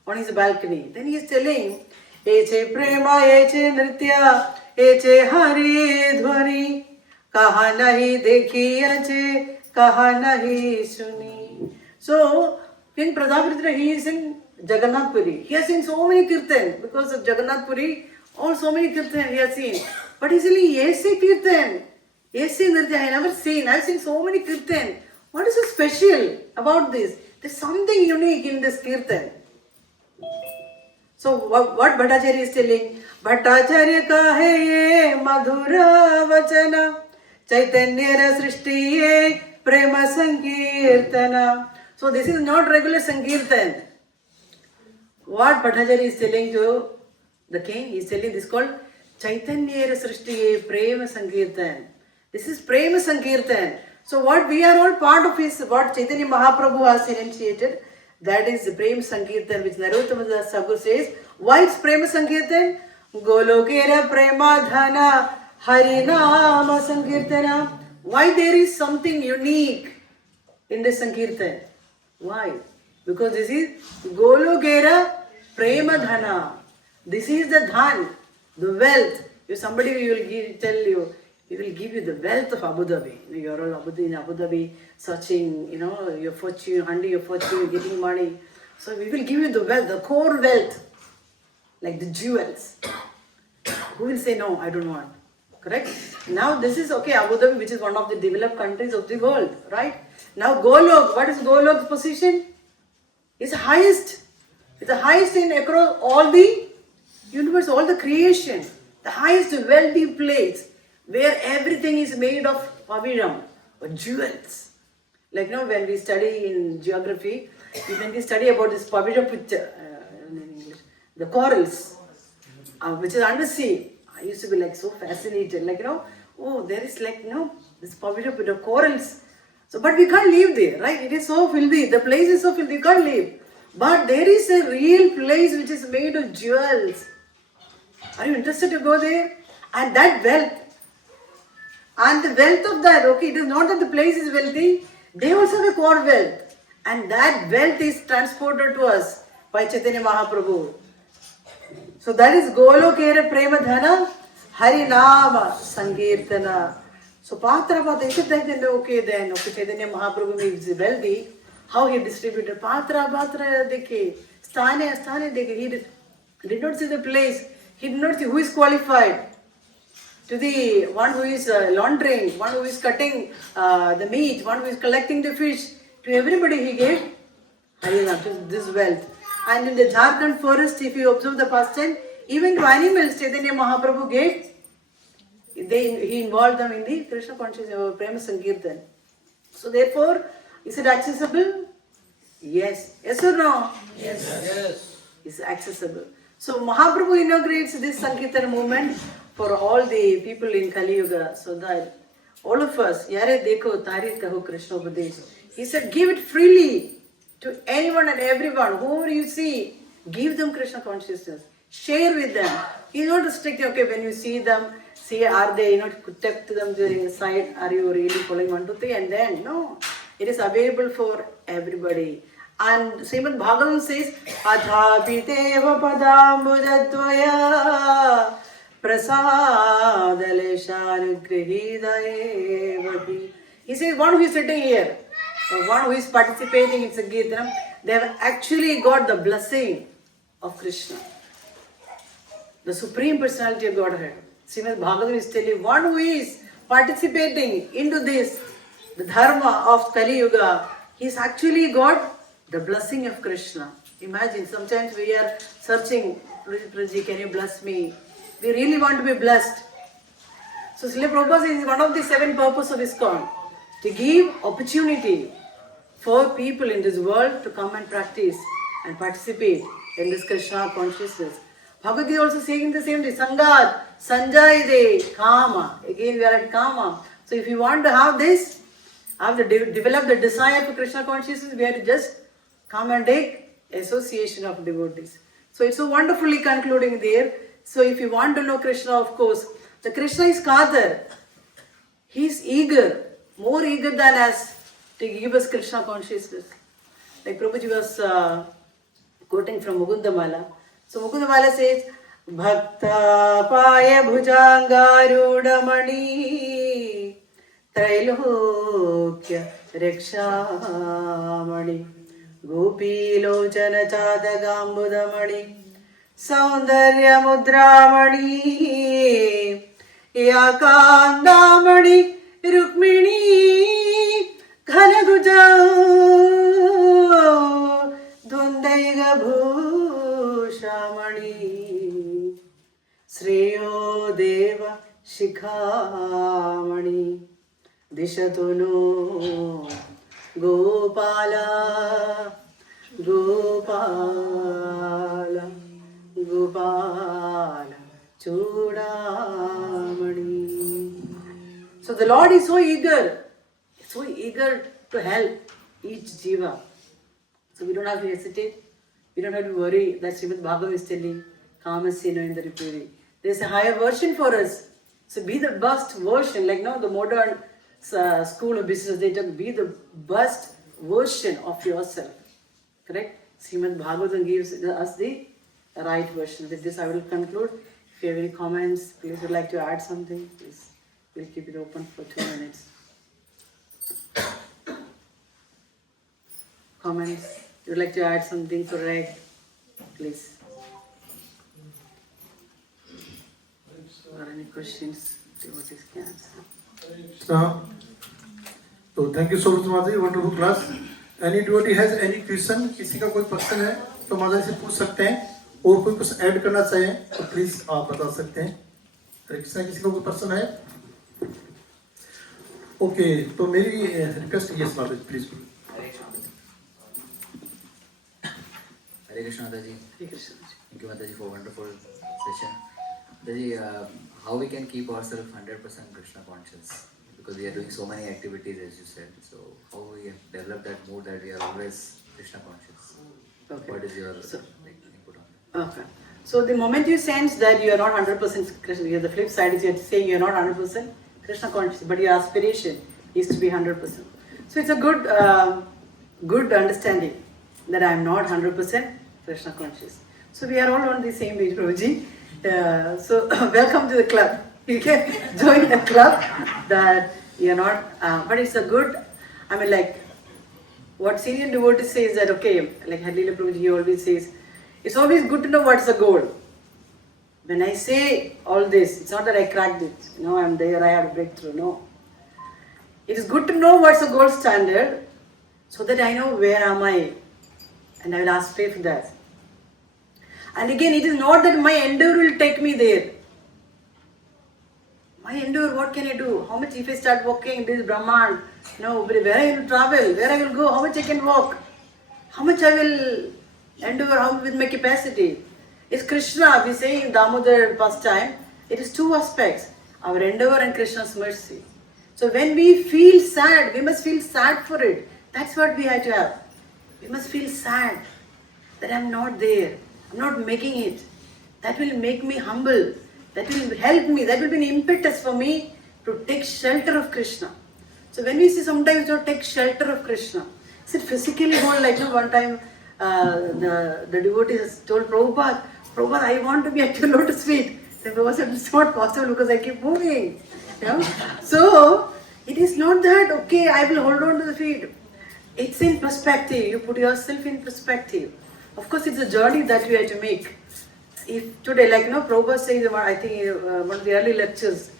on his balcony, then he is telling, Eche prema, eche nritya, eche hari dhwani, kaha nahi dekhi ache, kaha nahi suni. So, King Prataparudra, he is in Jagannath Puri. He has seen so many kirtan. Because of Jagannath Puri, all so many kirtan he has seen. But he is saying, Yese kirtan, Yese nritya, I have never seen. I have seen so many kirtan. What is so special about this? There is something unique in this kirtan. So what Bhattacharya is telling? Bhattacharya ka hai ye madhura vachana chaitanyara srishti ye prema sankirtana. So this is not regular sankirtan. What Bhattacharya is telling to the king, he is telling this called chaitanyara srishti ye prema sankirtan. This is prema sankirtan. So what we are all part of is what Chaitanya Mahaprabhu has initiated. That is the Prem Sankirtan which Narottama Das Thakur says, Why it's Prema Sankirtan? Golokera Prema Dhana Harinama Sankirtana. Why there is something unique in the Sankirtan? Why? Because this is Golokera Prema Dhana. This is the dhan, the wealth. If somebody will tell you, he will give you the wealth of Abu Dhabi. You're all in Abu Dhabi searching, your fortune, hunting your fortune, getting money. So we will give you the wealth, the core wealth, like the jewels. Who will say no, I don't want? Correct? Now this is okay, Abu Dhabi, which is one of the developed countries of the world, right? Now Golok, what is Golok's position? It's the highest. It's the highest in across all the universe, all the creation. The highest wealthy place where everything is made of paviram or jewels. Like when we study in geography, when we study about this paviram in English, the corals, which is undersea. I used to be like so fascinated, oh, there is this paviram with the corals. So, but we can't live there, right? It is so filthy. The place is so filthy, you can't live. But there is a real place which is made of jewels. Are you interested to go there? And that wealth, and the wealth of that, okay, it is not that the place is wealthy, they also have a core wealth. And that wealth is transported to us by Chaitanya Mahaprabhu. So that is Golokera Prema Dhana Harinama Sankirtana. So Patra, okay, Chaitanya Mahaprabhu is wealthy. How he distributed Patra deke, Stane deke. He did not see the place. He did not see who is qualified. To the one who is laundering, one who is cutting the meat, one who is collecting the fish. To everybody he gave Harinam, this wealth. And in the Jharkhand forest, if you observe the past tense, even to animals, Chaitanya Mahaprabhu gave, he involved them in the Krishna consciousness, Prema Sankirtan. So therefore, is it accessible? Yes. Yes or no? Yes. It's accessible. So Mahaprabhu inaugurates this Sankirtan movement for all the people in Kali Yuga, so that all of us, Yare Dekho Tarit Kaho Krishna Upadesh. He said, give it freely to anyone and everyone, whoever you see, give them Krishna consciousness. Share with them. He's not restricting, okay, when you see them, see are they, step to them to the side, are you really following 1, 2, 3, and then, no. It is available for everybody. And Srimad Bhagavatam says, Athapiteva padambujadvaya prasadaleshanugrihidaya. He says, one who is sitting here, or one who is participating in Sankirtanam, they have actually got the blessing of Krishna, the Supreme Personality of Godhead. Srimad Bhagavatam is telling one who is participating into this, the dharma of Kali Yuga, he's actually got the blessing of Krishna. Imagine, sometimes we are searching, Prabhuji, can you bless me? We really want to be blessed. So Srila Prabhupada is one of the 7 purposes of ISKCON, to give opportunity for people in this world to come and practice and participate in this Krishna consciousness. Bhagavad Gita also saying the same thing, Sangat, Sanjayde, Kama. Again we are at Kama. So if you want to have this, have to develop the desire for Krishna consciousness, we have to just come and take association of devotees. So it's so wonderfully concluding there. So if you want to know Krishna, of course, the Krishna is Kadar. He is eager, more eager than us to give us Krishna consciousness. Like Prabhuji was quoting from Mukundamala. So Mukundamala says, Bhakta Paya Bhujangarudamani Trailokya Rekshamani Gopi Lochana Chadagambudamani Saundarya Mudramani Yakandamani Rukmini Khanaguja Dundaiga Bhushamani Sriyo Deva Shikhamani Dishatuno Gopala Gopala Gopala Chudamani. So the Lord is so eager to help each jiva. So we don't have to hesitate. We don't have to worry that Srimad Bhagavatam is telling kāmasya nendriya-prītir. There's a higher version for us. So be the best version, like now the modern school of business, they tell be the best version of yourself. Correct? Srimad Bhagavatam gives us the right version. With this I will conclude. If you have any comments, please would like to add something, please. We'll keep it open for 2 minutes. Comments? You would like to add something for Reg? Please. Or any questions? Devotees can answer. So thank you so much, Mother. Wonderful class. Any devotee has any question? किसी का कोई प्रश्न है तो माता से पूछ सकते हैं, और कोई कुछ ऐड करना चाहे तो प्लीज आप बता सकते हैं. किसी का कोई प्रश्न है? ओके, तो मेरी रिक्वेस्ट है, यस माता जी please. Hare Krishna Mataji. Hare Krishna. Thank you Mataji for wonderful session. Mataji, how we can keep ourselves 100% Krishna conscious? Because we are doing so many activities as you said. So how we develop that mood that we are always Krishna conscious? Okay. What is your input on that? Okay. So the moment you sense that you are not 100% Krishna, the flip side is you're saying you're not 100% Krishna conscious, but your aspiration is to be 100%. So it's a good understanding that I am not 100% Krishna conscious. So we are all on the same page, Prabhuji. So welcome to the club. You can join the club that you are not, but it's a good, I mean like, what senior devotee says that, okay, like Hadlila Prabhuji, he always says, it's always good to know what's the goal. When I say all this, it's not that I cracked it, I'm there, I have a breakthrough, no. It is good to know what's the gold standard, so that I know where am I, and I will ask pay for that. And again, it is not that my endeavor will take me there. My endeavor, what can I do? How much if I start walking this Brahman, where I will travel, where I will go, how much I can walk, how much I will endeavor, how with my capacity. It's Krishna, we say in Damodar pastime, it is two aspects, our endeavor and Krishna's mercy. So when we feel sad, we must feel sad for it. That's what we have to have. We must feel sad that I'm not there, I'm not making it. That will make me humble. That will help me. That will be an impetus for me to take shelter of Krishna. So when we say sometimes to take shelter of Krishna, is it physically whole? Like one time the devotee has told Prabhupada, I want to be at your lotus feet. Then Prabhupada said, it's not possible because I keep moving. So it is not that, okay, I will hold on to the feet. It's in perspective. You put yourself in perspective. Of course, it's a journey that we have to make. If today, like Prabhupada says, I think one of the early lectures,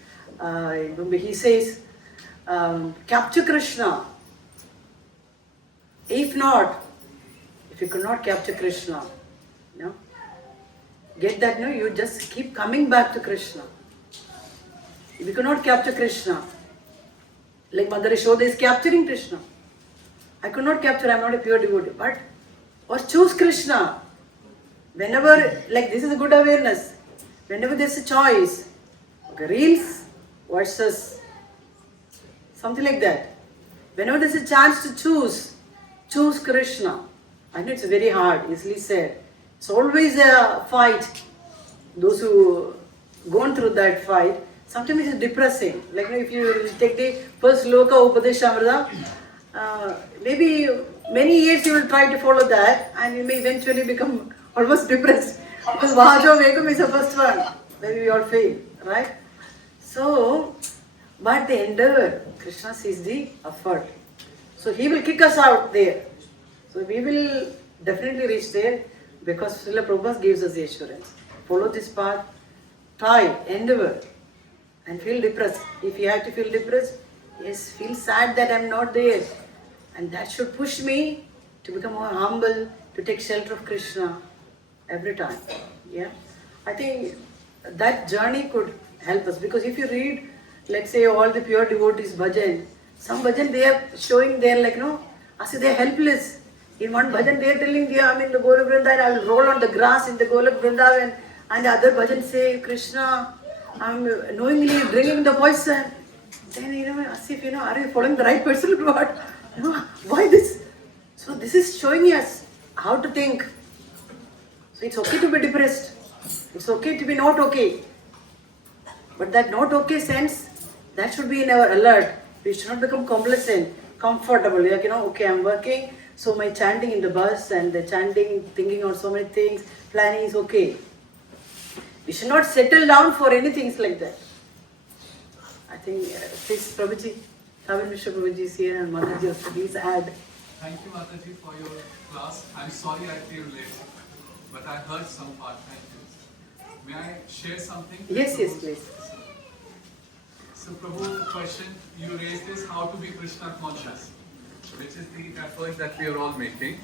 he says, capture Krishna. If you cannot capture Krishna, get that, you just keep coming back to Krishna. If you cannot capture Krishna, like Mother Yashoda is capturing Krishna. I could not capture, I am not a pure devotee, or choose Krishna. Whenever, like this is a good awareness, whenever there's a choice, okay, reels versus something like that. Whenever there's a chance to choose Krishna. I know it's very hard, easily said. It's always a fight. Those who gone through that fight, sometimes it's depressing. Like if you take the first Loka Upadeshamrita, maybe many years you will try to follow that and you may eventually become almost depressed. Because Vahajo Vegam is the first one. Maybe we all fail, right? So, but the endeavor, Krishna sees the effort. So he will kick us out there. So we will definitely reach there because Srila Prabhupada gives us the assurance. Follow this path, try, endeavor, and feel depressed. If you have to feel depressed, yes, feel sad that I'm not there. And that should push me to become more humble, to take shelter of Krishna every time. Yeah, I think that journey could help us because if you read, let's say all the pure devotees bhajan, some bhajan they are showing they're like they're helpless. In one bhajan they are telling I'm in the Golok Vrindavan, I will roll on the grass in the Golok Vrindavan, and the other bhajan say Krishna, I'm knowingly drinking the poison. Then as if are you following the right person or what? Why this? So this is showing us how to think. So it's okay to be depressed. It's okay to be not okay. But that not okay sense, that should be in our alert. We should not become complacent, comfortable. Like, okay, I'm working, so my chanting in the bus and the chanting, thinking on so many things, planning is okay. We should not settle down for anything like that. I think, please, Prabhuji, Thavin Vishwa Prabhuji is here and Mataji also, please add. Thank you, Mataji, for your class. I'm sorry I came late, but I heard some part. Thank you. May I share something? Yes, please. So, Prabhu, question you raised is how to be Krishna conscious, which is the effort that we are all making.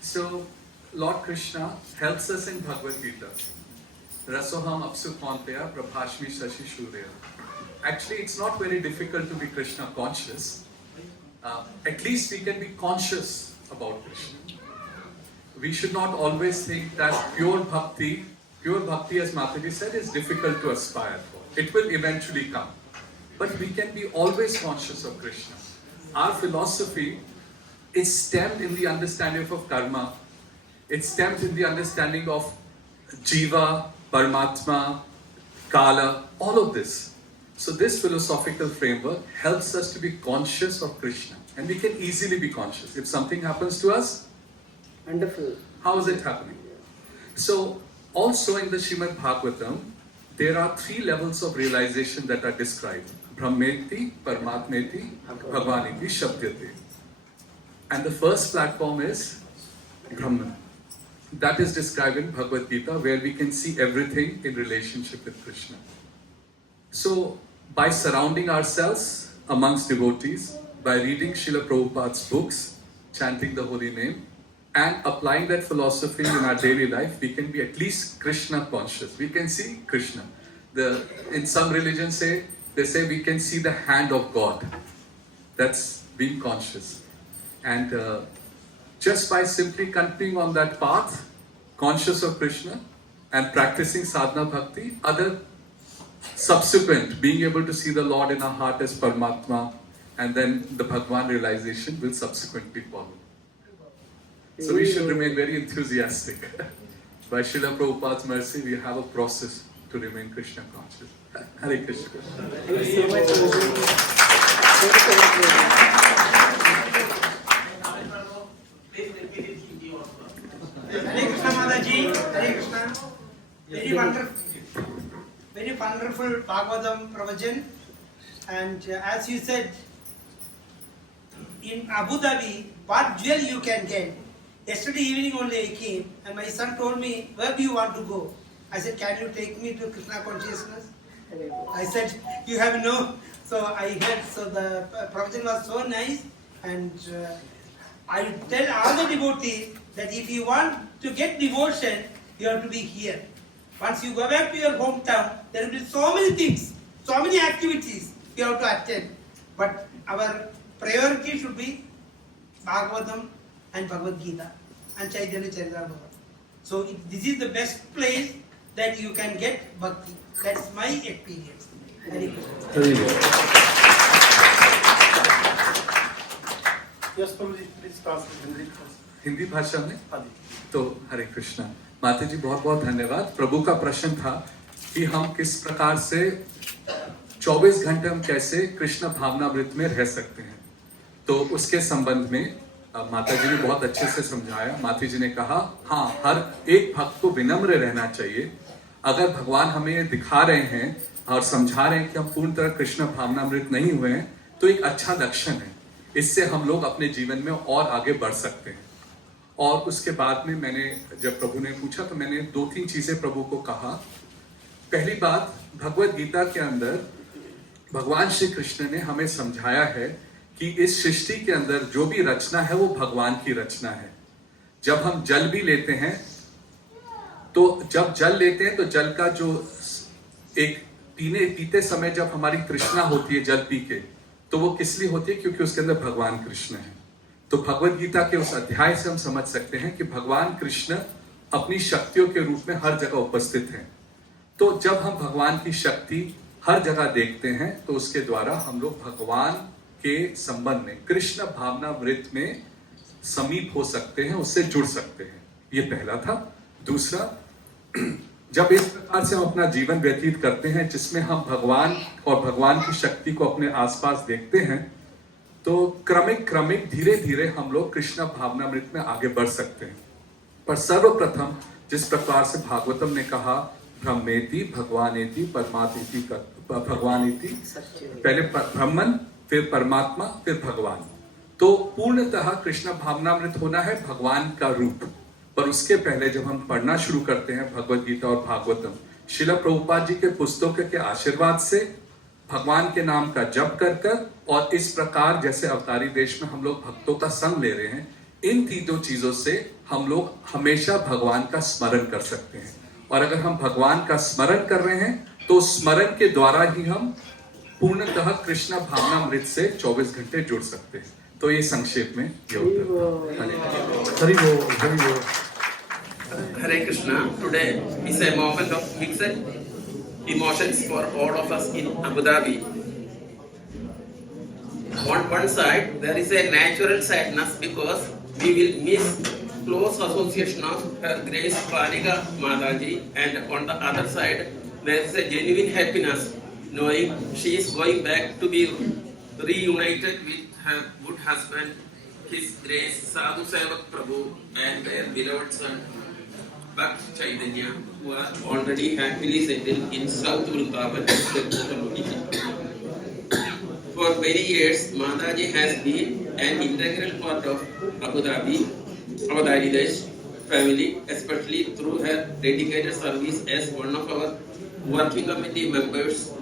So, Lord Krishna helps us in Bhagavad Gita. Rasoham apsu kaunteya prabhashmi shashi shurya. Actually, it's not very difficult to be Krishna conscious. At least we can be conscious about Krishna. We should not always think that pure bhakti as Mataji said, is difficult to aspire for. It will eventually come. But we can be always conscious of Krishna. Our philosophy is stemmed in the understanding of karma. It's stemmed in the understanding of jiva, paramatma, kala, all of this. So this philosophical framework helps us to be conscious of Krishna. And we can easily be conscious. If something happens to us, Wonderful. how is it happening? So also in the Srimad Bhagavatam, there are 3 levels of realization that are described. Brahmeti, Paramatmeti, Bhagavaniti, Shabdyate. And the first platform is Brahman. That is described in Bhagavad Gita, where we can see everything in relationship with Krishna. So, by surrounding ourselves amongst devotees, by reading Srila Prabhupada's books, chanting the holy name, and applying that philosophy in our daily life, we can be at least Krishna conscious. We can see Krishna. In some religions they say we can see the hand of God. That's being conscious. And just by simply continuing on that path, conscious of Krishna, and practicing sadhana bhakti, other subsequent, being able to see the Lord in our heart as Paramatma, and then the Bhagwan realization will subsequently follow. So we should remain very enthusiastic. By Srila Prabhupada's mercy, we have a process to remain Krishna conscious. Hare Krishna. Thank you so much, Prabhuji. Thank you so much, Hare Krishna Mataji, Hare Krishna. Very wonderful Bhagavatam Pravajan. And as you said, in Abu Dhabi, what jewel you can get. Yesterday evening only I came and my son told me, where do you want to go? I said, can you take me to Krishna consciousness? I said, you have no. So I heard, so the Pravajan was so nice, and I tell all the devotees that if you want to get devotion, you have to be here. Once you go back to your hometown, there will be so many things, so many activities you have to attend. But our priority should be Bhagavatam and Bhagavad Gita and Chaitanya Charitamrita. So this is the best place that you can get bhakti. That's my experience. Hare Krishna. Yes, Prabhuji, please translate Hindi भाषा में हाँ जी। तो हरे कृष्णा। माता जी बहुत बहुत धन्यवाद। प्रभु का प्रश्न था कि हम किस प्रकार से 24 घंटे हम कैसे कृष्ण भावनामृत में रह सकते हैं। तो उसके संबंध में माता जी ने बहुत अच्छे से समझाया। माता जी ने कहा, हाँ, हर एक भक्त को विनम्र रहना चाहिए। अगर भगवान हमें ये दिखा रहे हैं और समझा रहे हैं कि हम पूर्ण तरह कृष्ण भावनामृत नहीं हुए हैं, तो एक अच्छा लक्षण है। इससे हम लोग अपने जीवन में और आगे बढ़ सकते हैं। और उसके बाद में मैंने जब प्रभु ने पूछा तो मैंने 2-3 चीजें प्रभु को कहा। पहली बात, भगवत गीता के अंदर भगवान श्री कृष्ण ने हमें समझाया है कि इस सृष्टि के अंदर जो भी रचना है वो भगवान की रचना है। जब हम जल भी लेते हैं तो जब जल लेते हैं तो जल का जो एक पीते समय जब हमारी तृष्णा होती है जल पी के, तो वो किस लिए होती है? क्योंकि उसके अंदर भगवान कृष्ण है। तो भगवत गीता के उस अध्याय से हम समझ सकते हैं कि भगवान कृष्ण अपनी शक्तियों के रूप में हर जगह उपस्थित हैं। तो जब हम भगवान की शक्ति हर जगह देखते हैं तो उसके द्वारा हम लोग भगवान के संबंध में कृष्ण भावनामृत में समीप हो सकते हैं, उससे जुड़ सकते हैं। ये पहला था। दूसरा, जब इस प्रकार से हम अपना जीवन व्यतीत करते हैं जिसमें हम भगवान और भगवान की शक्ति को अपने आसपास देखते हैं, तो क्रमिक धीरे धीरे हम लोग कृष्ण भावनामृत में आगे बढ़ सकते हैं। पर सर्वप्रथम जिस प्रकार से भागवतम ने कहा, ब्रह्मेति भगवानेति परमात्मेति, भगवानेति, पहले ब्रह्मन, फिर परमात्मा, फिर भगवान। तो पूर्णतः कृष्ण भावनामृत होना है भगवान का रूप। पर उसके पहले जब हम पढ़ना शुरू करते हैं भगवद गीता और भागवतम, श्रील प्रभुपाद जी के पुस्तकों के आशीर्वाद से भगवान के नाम का जप कर और इस प्रकार जैसे अवतारी देश में हम लोग भक्तों का संग ले रहे हैं, इन तीनों चीजों से हम लोग हमेशा भगवान का स्मरण कर सकते हैं। और अगर हम भगवान का स्मरण कर रहे हैं तो स्मरण के द्वारा ही हम पूर्णतः कृष्ण भावनामृत से 24 घंटे जुड़ सकते हैं। तो ये संक्षेप में ये उत्तर। हरि बोल, हरि बोल। Hare Krishna. Today is a moment of mixed emotions for all of us in Abu Dhabi. On one side, there is a natural sadness because we will miss close association of Her Grace Palika Mataji, and on the other side, there is a genuine happiness knowing she is going back to be reunited with her good husband, His Grace Sadhu Sevak Prabhu, and their beloved son, Bhakt Chaitanya, who are already happily settled in South Vrindavan. For many years, Mataji has been an integral part of Abu Dhabi, Avataridesh family, especially through her dedicated service as one of our working committee members.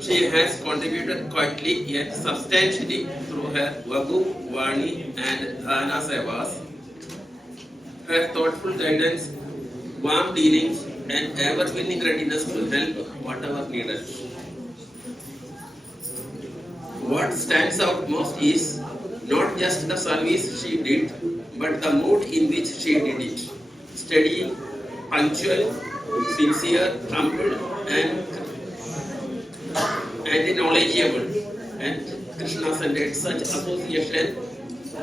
She has contributed quietly yet substantially through her Vagu, Vani and Dhana Sevas. Her thoughtful guidance, warm dealings and ever-willing readiness to help whatever needed. What stands out most is not just the service she did, but the mood in which she did it. Steady, punctual, sincere, humble and knowledgeable. And Krishna-centered such association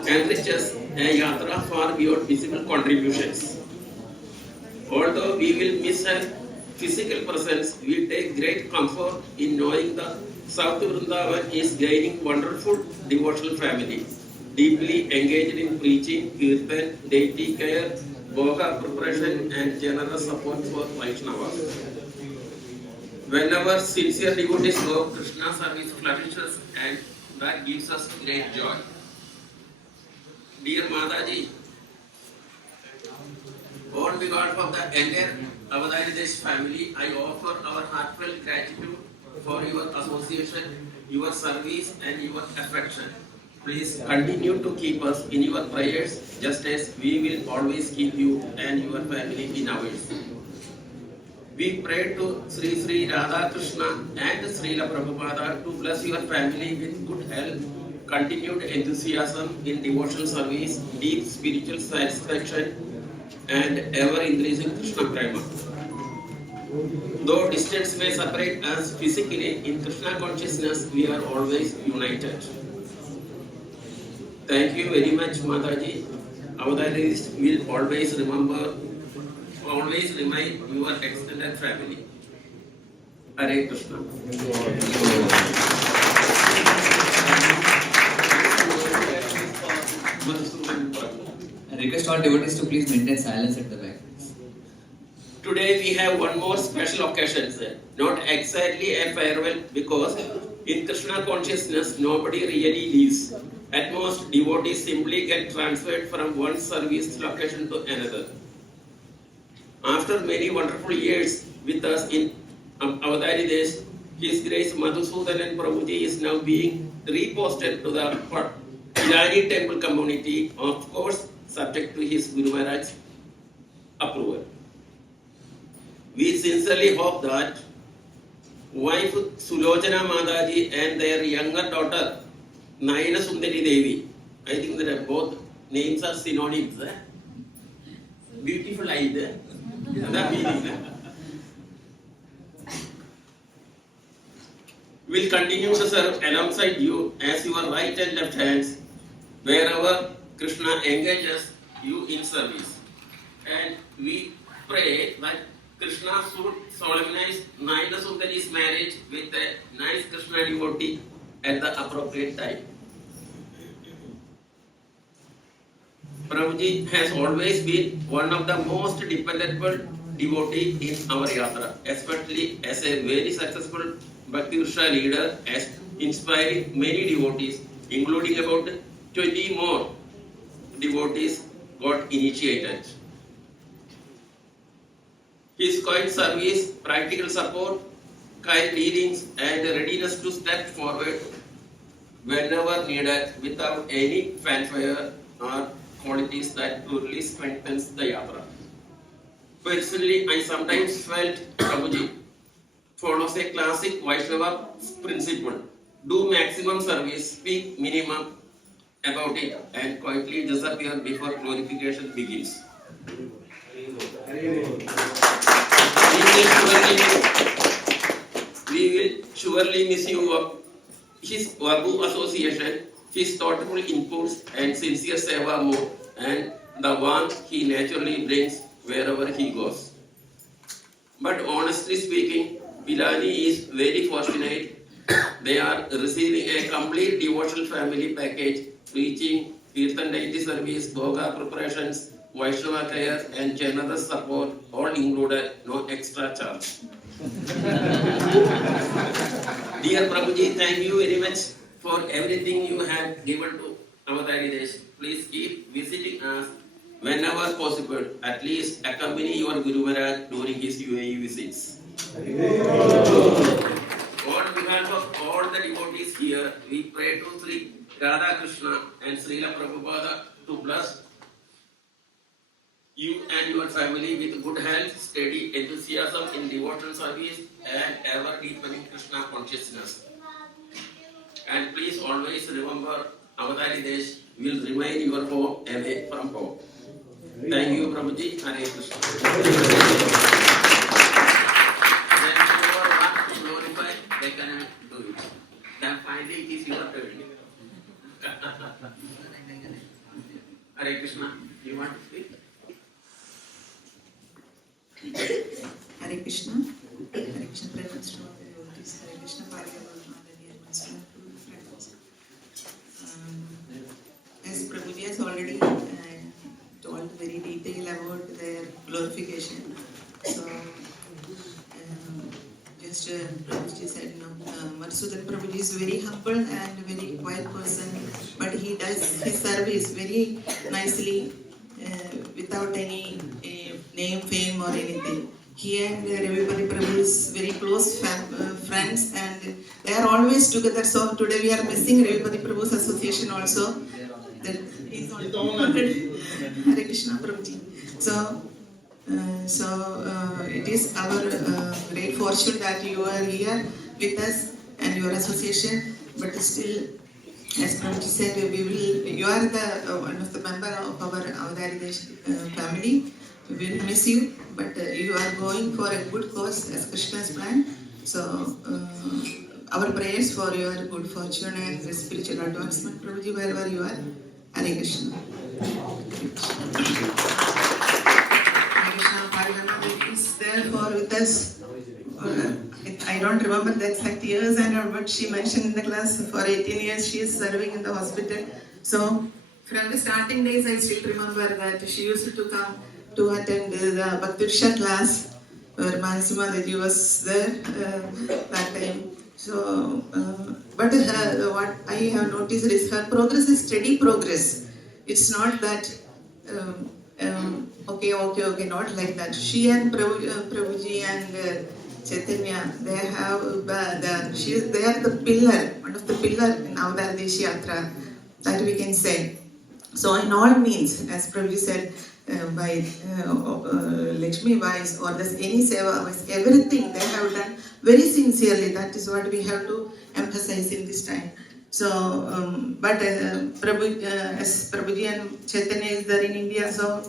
enriches a yatra far beyond visible contributions. Although we will miss her physical presence, we take great comfort in knowing the South Vrindavan is gaining wonderful devotional family, deeply engaged in preaching, kirtan, deity care, bhoga preparation and generous support for Vaishnavas. Whenever sincere devotees go, Krishna service flourishes and that gives us great joy. Dear Mataji, on behalf of the entire Avataridesh family, I offer our heartfelt gratitude for your association, your service and your affection. Please continue to keep us in your prayers, just as we will always keep you and your family in ours. We pray to Sri Sri Radha Krishna and Srila Prabhupada to bless your family with good health, continued enthusiasm in devotional service, deep spiritual satisfaction and ever-increasing Krishna Prema. Though distance may separate us physically, in Krishna consciousness we are always united. Thank you very much, Mataji. Avataridesh will always remind your extended family. Hare Krishna. I request all devotees to please maintain silence at the back. Today we have one more special occasion, sir. Not exactly a farewell, because in Krishna consciousness nobody really leaves. At most, devotees simply get transferred from one service location to another. After many wonderful years with us in Avataridesh, His Grace Madhusudanan Prabhuji is now being reposted to the Pilani temple community, of course subject to his Guru Maharaj's approval. We sincerely hope that wife Sulojana Mataji and their younger daughter Nayana Sundari Devi, I think that both names are synonyms. Beautiful eyes. Will continue to serve alongside you as your right and left hands wherever Krishna engages you in service. And we pray that Krishna should solemnize Naina Sundari's marriage with a nice Krishna devotee at the appropriate time. Prabhuji has always been one of the most dependable devotee in our yatra, especially as a very successful Bhakti Ursha leader, as inspiring many devotees, including about 20 more devotees got initiated. His quiet service, practical support, kind dealings, and readiness to step forward whenever needed without any fanfare are qualities that truly strengthens the yatra. Personally, I sometimes felt Prabhuji follows a classic Vaishnava principle: do maximum service, speak minimum about it, and quietly disappear before glorification begins. We will surely miss you. His Vagu association, his thoughtful inputs and sincere seva mode, and the warmth he naturally brings wherever he goes. But honestly speaking, Pilani is very fortunate. They are receiving a complete devotional family package, preaching, Kirtan deity service, Bhoga preparations, Vaishnava care, and generous support, all included, no extra charge. Dear Prabhuji, thank you very much for everything you have given to Avataridesh. Please keep visiting us whenever possible. At least accompany your Guru Maharaj during his UAE visits. On behalf of all the devotees here, we pray to Sri Radha Krishna and Srila Prabhupada to bless you and your family with good health, steady enthusiasm in devotional service, and ever deepening Krishna consciousness. And please always remember, Avataridesh will remain your home away from home. Thank you, Prabhuji. Hare Krishna. When you want to glorify, they can do it. Then finally it is your turn. Hare Krishna. You want to speak? Hare Krishna. Hare Krishna presence to all the devotees. Hare Krishna Palika friends. As Prabhuji has already told very detail about their glorification. So just Prabhuji said, Madhusudan Prabhuji is very humble and very quiet person, but he does his service very nicely without any name, fame or anything. He and everybody Prabhu is very close friends, and they are always together. So today we are missing everybody Prabhu's association also. That is already Hare Krishna Prabhuji. So it is our great fortune that you are here with us and your association. But still, as Prabhuji said, you are the one of the member of our Avataridesh family. We will miss you, but you are going for a good cause as Krishna's plan. So our prayers for your good fortune and spiritual advancement, Prabhuji, wherever you are. Hare Krishna. Hare Krishna. Parvana is there for with us. I don't remember the exact years, but she mentioned in the class for 18 years she is serving in the hospital. So from the starting days, I still remember that she used to come to attend the Bhakti Ursha class where Manisima Deji was there that time. So, but what I have noticed is her progress is steady progress. It's not that okay, not like that. She and Prabhuji and Chaitanya, they are the pillar, one of the pillar in Avataridesh Yatra, that we can say. So in all means, as Prabhuji said, by Lakshmi wise or this any seva wise, everything they have done very sincerely. That is what we have to emphasize in this time. So, but as Prabhuji and Chaitanya is there in India, so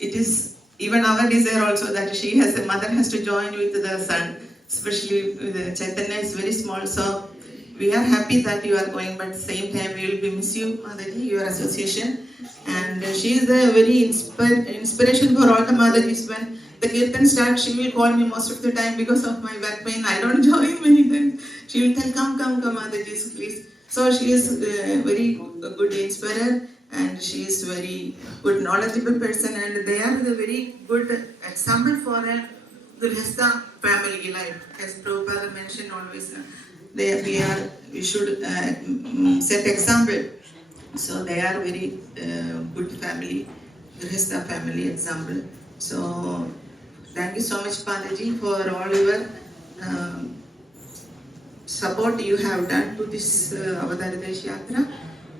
it is even our desire also that she has a mother has to join with the son, especially Chaitanya is very small. So we are happy that you are going, but at the same time we will be miss you, Madaji, your association. And she is a very inspiration for all the Madajis when the kirtan starts, she will call me most of the time because of my back pain. I don't join many times. She will tell, come, Mataji, please. So she is a very good inspirer, and she is very good knowledgeable person, and they are the very good example for a grihastha family life. As Prabhupada mentioned always, we should set example. So they are very good family, grihastha family example. So thank you so much, Padaji, for all your support you have done to this Avataridesh Yatra.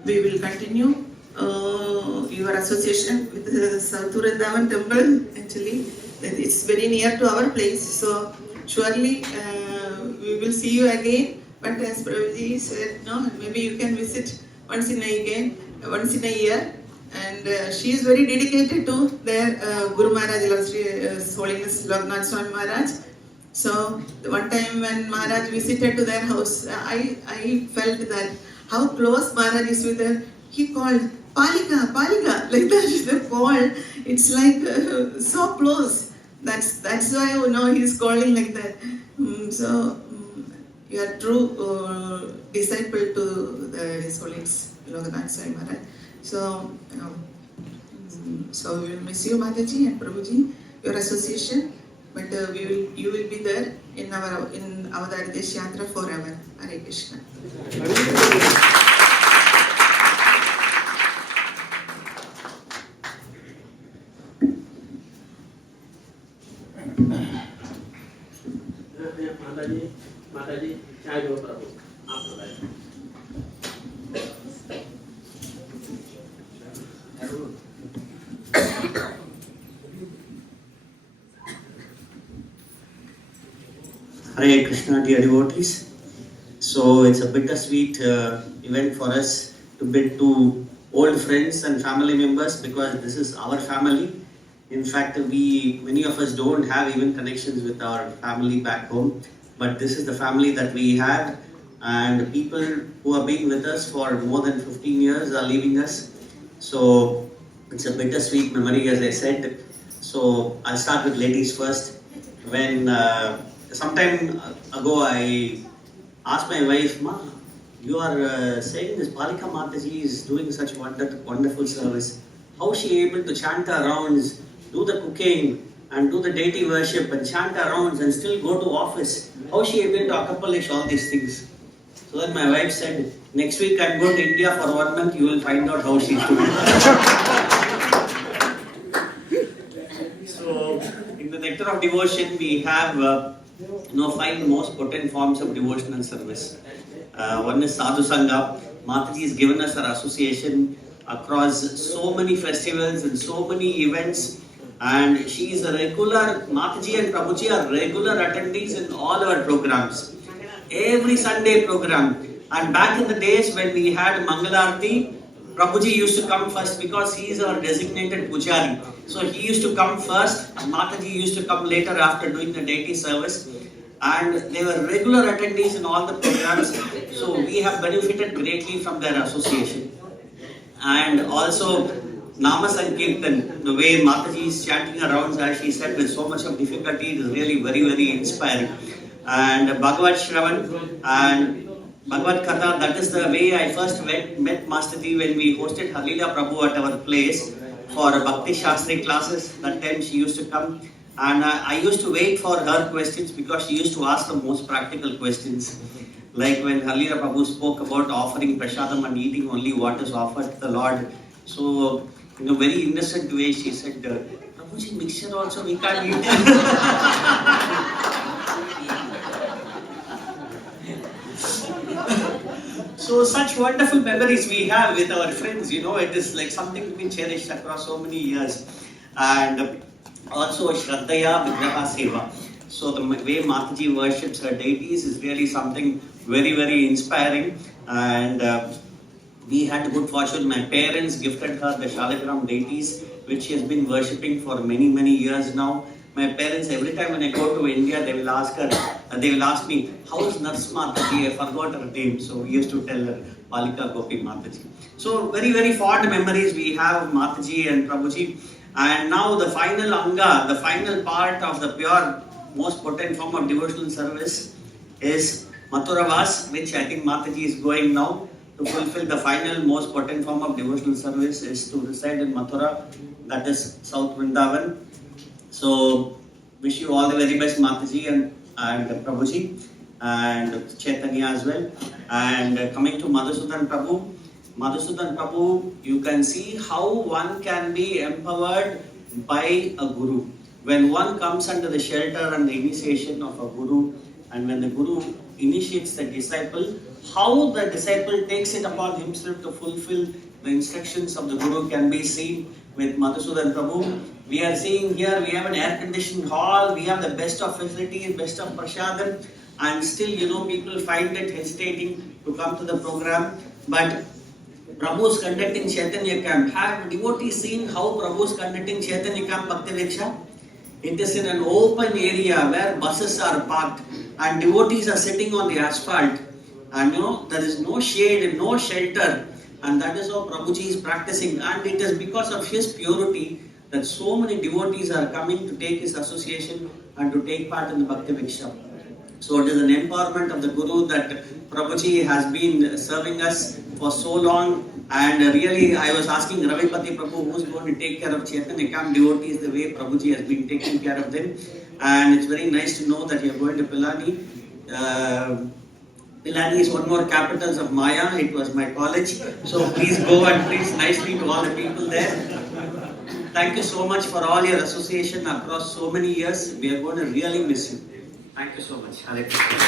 We will continue your association with the South Vrindavan temple. Actually, it's very near to our place, so surely we will see you again. But as Prabhuji said, no, maybe you can visit once in a year. And she is very dedicated to their Guru Maharaj, His Holiness Loknath Swami Maharaj. So one time when Maharaj visited to their house, I felt that how close Maharaj is with her. He called Palika, like that. The call, it's like so close. That's why he is calling like that. So you are true disciple to His Holiness Loknath Swami Maharaj. So we will miss you, Mataji and Prabhuji, your association. But you will be there in Avataridesh Yatra forever. Hare Krishna. Mataji, चाय दो प्रभु, आप बताइए. Hare Krishna, dear devotees. So it's a bittersweet event for us to bid to old friends and family members, because this is our family. In fact, many of us don't have even connections with our family back home, but this is the family that we have, and people who have been with us for more than 15 years are leaving us. So it's a bittersweet memory, as I said. So I'll start with ladies first. When some time ago I asked my wife, Ma, you are saying this Palika Mataji is doing such wonderful service. How is she able to chant her rounds, do the cooking, and do the deity worship and chant her rounds and still go to office? How is she able to accomplish all these things? So then my wife said, next week I'm going to India for 1 month, you will find out how she's doing. So in the Nectar of Devotion, we have 5 most potent forms of devotional service. One is Sadhu Sangha. Mataji has given us our association across so many festivals and so many events, and she is a regular, Mataji and Prabhuji are regular attendees in all our programs. Every Sunday program. And back in the days when we had Mangalarti, Prabhuji used to come first because he is our designated pujari. So he used to come first, and Mataji used to come later after doing the deity service. And they were regular attendees in all the programs. So we have benefited greatly from their association. And also Nama Sankirtan, the way Mataji is chanting around, as she said, with so much of difficulty, it is really very, very inspiring. And Bhagavad Shravan and Bhagavad Katha, that is the way I first met Masterji when we hosted Harlila Prabhu at our place for Bhakti Shastri classes. That time she used to come, and I used to wait for her questions because she used to ask the most practical questions. Like when Harlila Prabhu spoke about offering prasadam and eating only what is offered to the Lord. So, in a very innocent way, she said, Prabhuji, mixture also we can't eat. So such wonderful memories we have with our friends, it is like something to be cherished across so many years. And also Shraddhaya Vigraha Seva. So the way Mataji worships her deities is really something very, very inspiring. And we had good fortune. My parents gifted her the Shaligram deities, which she has been worshipping for many, many years now. My parents, every time when I go to India, they will ask me, how is Nurse Mataji? I forgot her name. So we used to tell her, Palika Gopi Mataji. So very, very fond memories we have of Mataji and Prabhuji. And now the final anga, the final part of the pure, most potent form of devotional service is Mathuravas, which I think Mataji is going now to fulfill the final, most potent form of devotional service is to reside in Mathura, that is South Vrindavan. So, wish you all the very best, Mataji and Prabhuji and Chaitanya as well. And coming to Madhusudan Prabhu, you can see how one can be empowered by a guru. When one comes under the shelter and the initiation of a guru, and when the guru initiates the disciple, how the disciple takes it upon himself to fulfill the instructions of the guru can be seen with Madhusudan Prabhu. We are seeing here, we have an air-conditioned hall, we have the best of facilities, best of prasadam, and still, people find it hesitating to come to the program. But Prabhu is conducting Chaitanya camp. Have devotees seen how Prabhu is conducting Chaitanya camp Bhakti Diksha? It is in an open area where buses are parked and devotees are sitting on the asphalt, and there is no shade and no shelter, and that is how Prabhuji is practicing, and it is because of his purity that so many devotees are coming to take his association and to take part in the Bhakti Diksha. So it is an empowerment of the Guru that Prabhuji has been serving us for so long. And really, I was asking Ravipati Prabhu who's going to take care of Chaitanya camp devotees the way Prabhuji has been taking care of them. And it's very nice to know that you're going to Pilani. Pilani is one more capitals of Maya. It was my college. So please go and preach nicely to all the people there. Thank you so much for all your association across so many years. We are going to really miss you. Thank you so much. Hare Krishna.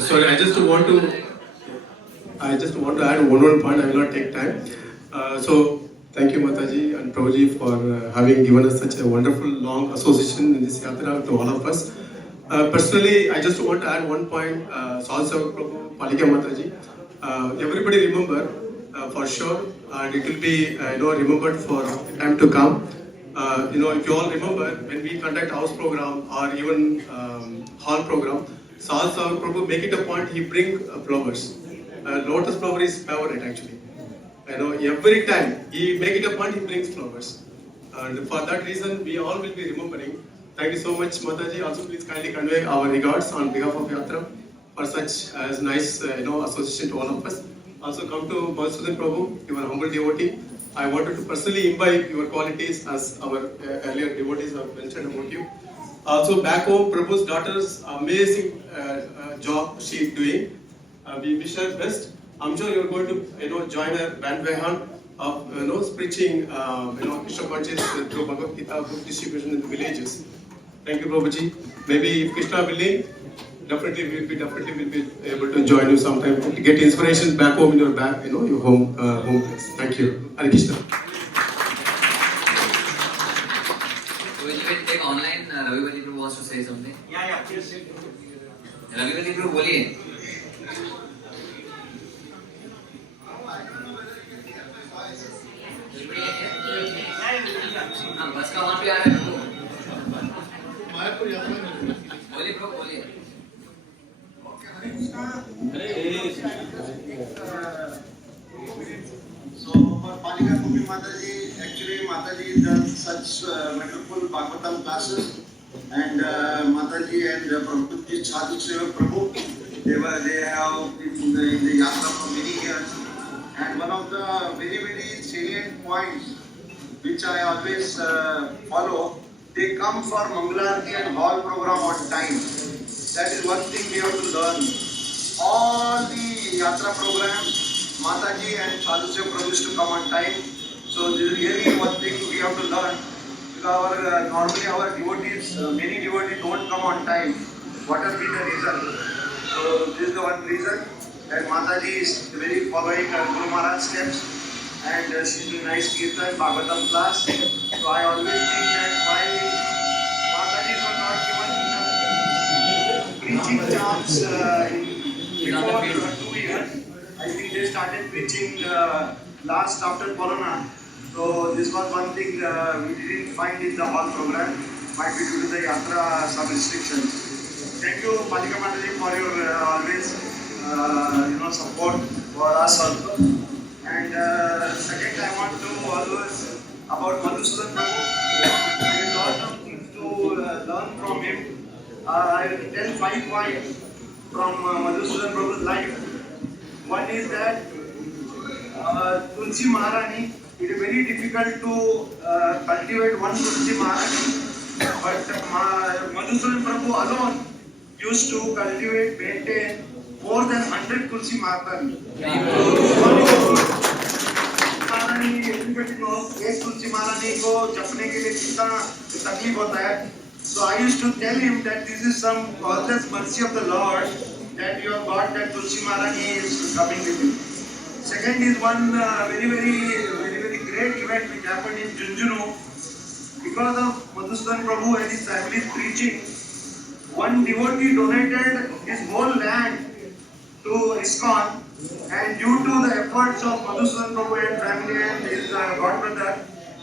Sorry, I just want to add one more point. I will not take time. So thank you, Mataji and Prabhuji, for having given us such a wonderful long association in this yatra to all of us. Personally, I just want to add one point. Sadhu Prabhu, Palika Mataji. Everybody remember for sure, and it will be remembered for time to come. If you all remember, when we conduct house program or even hall program, Sadhu Prabhu make it a point, he bring flowers. Lotus flower is favorite actually. Every time he make it a point, he brings flowers. And for that reason, we all will be remembering. Thank you so much, Mataji. Also, please kindly convey our regards on behalf of Yatra for such a nice association to all of us. Also, come to Madhusudan Prabhu, your humble devotee. I wanted to personally imbibe your qualities as our earlier devotees have mentioned about you. Also, back home, Prabhu's daughter's amazing job she is doing. We wish her best. I'm sure you're going to join her bandwagon of preaching Krishna consciousness through Bhagavad Gita book distribution in the villages. Thank you, Prabhuji. Maybe if Krishna willing, definitely will be able to join you sometime to get inspiration back home in your your home place. Thank you. Hare Krishna. We will take online. Ravipati Prabhu wants to say something. Yeah, please. Ravipati Prabhu, बोलिए. बस का वहाँ पे आ रहा है प्रभु. मायापुर यात्रा में. बोलिए प्रभु बोलिए. So for Palika Gopi Mataji, actually Mataji does such wonderful Bhagavatam classes, and Mataji and Prabhuji Sadhu Seva Prabhu, they have been in the yatra for many years, and one of the very very salient points which I always follow, they come for Mangalarti and hall program on time. That is one thing we have to learn. All the yatra programs, Mataji and Sadhu Seva Prabhu used to come on time. So this is really one thing we have to learn. Because normally our devotees, many devotees don't come on time. What will be the reason? So this is the one reason that Mataji is very following Guru Maharaj steps, and she's doing nice kirtan, Bhagavatam class. So I always think that why Mataji was not given preaching chance before 2 years. I think they started preaching last after Corona. So this was one thing we didn't find in the hall program. Might be due to the yatra some restrictions. Thank you, Palika Mataji, for your always support for us also. And second, I want to always about Madhusudan Prabhu. There is a lot of things to learn from him. I will tell 5 points from Madhusudan Prabhu's life. One is that Tulsi Maharani, it is very difficult to cultivate one Tulsi Maharani, but Madhusudan Prabhu alone used to cultivate, maintain more than 100 Tulsi Maharani. Everybody knows एक तुलसी महारानी को जपने के लिए कितना तकलीफ होता है. So I used to tell him that this is some causeless mercy of the Lord that you have got that Tulsi Maharani is coming with you. Second is one very great event which happened in Junjunu. Because of Madhusudan Prabhu and his family's preaching, one devotee donated his whole land to ISKCON, and due to the efforts of Madhusudan Prabhu and family and his godbrother,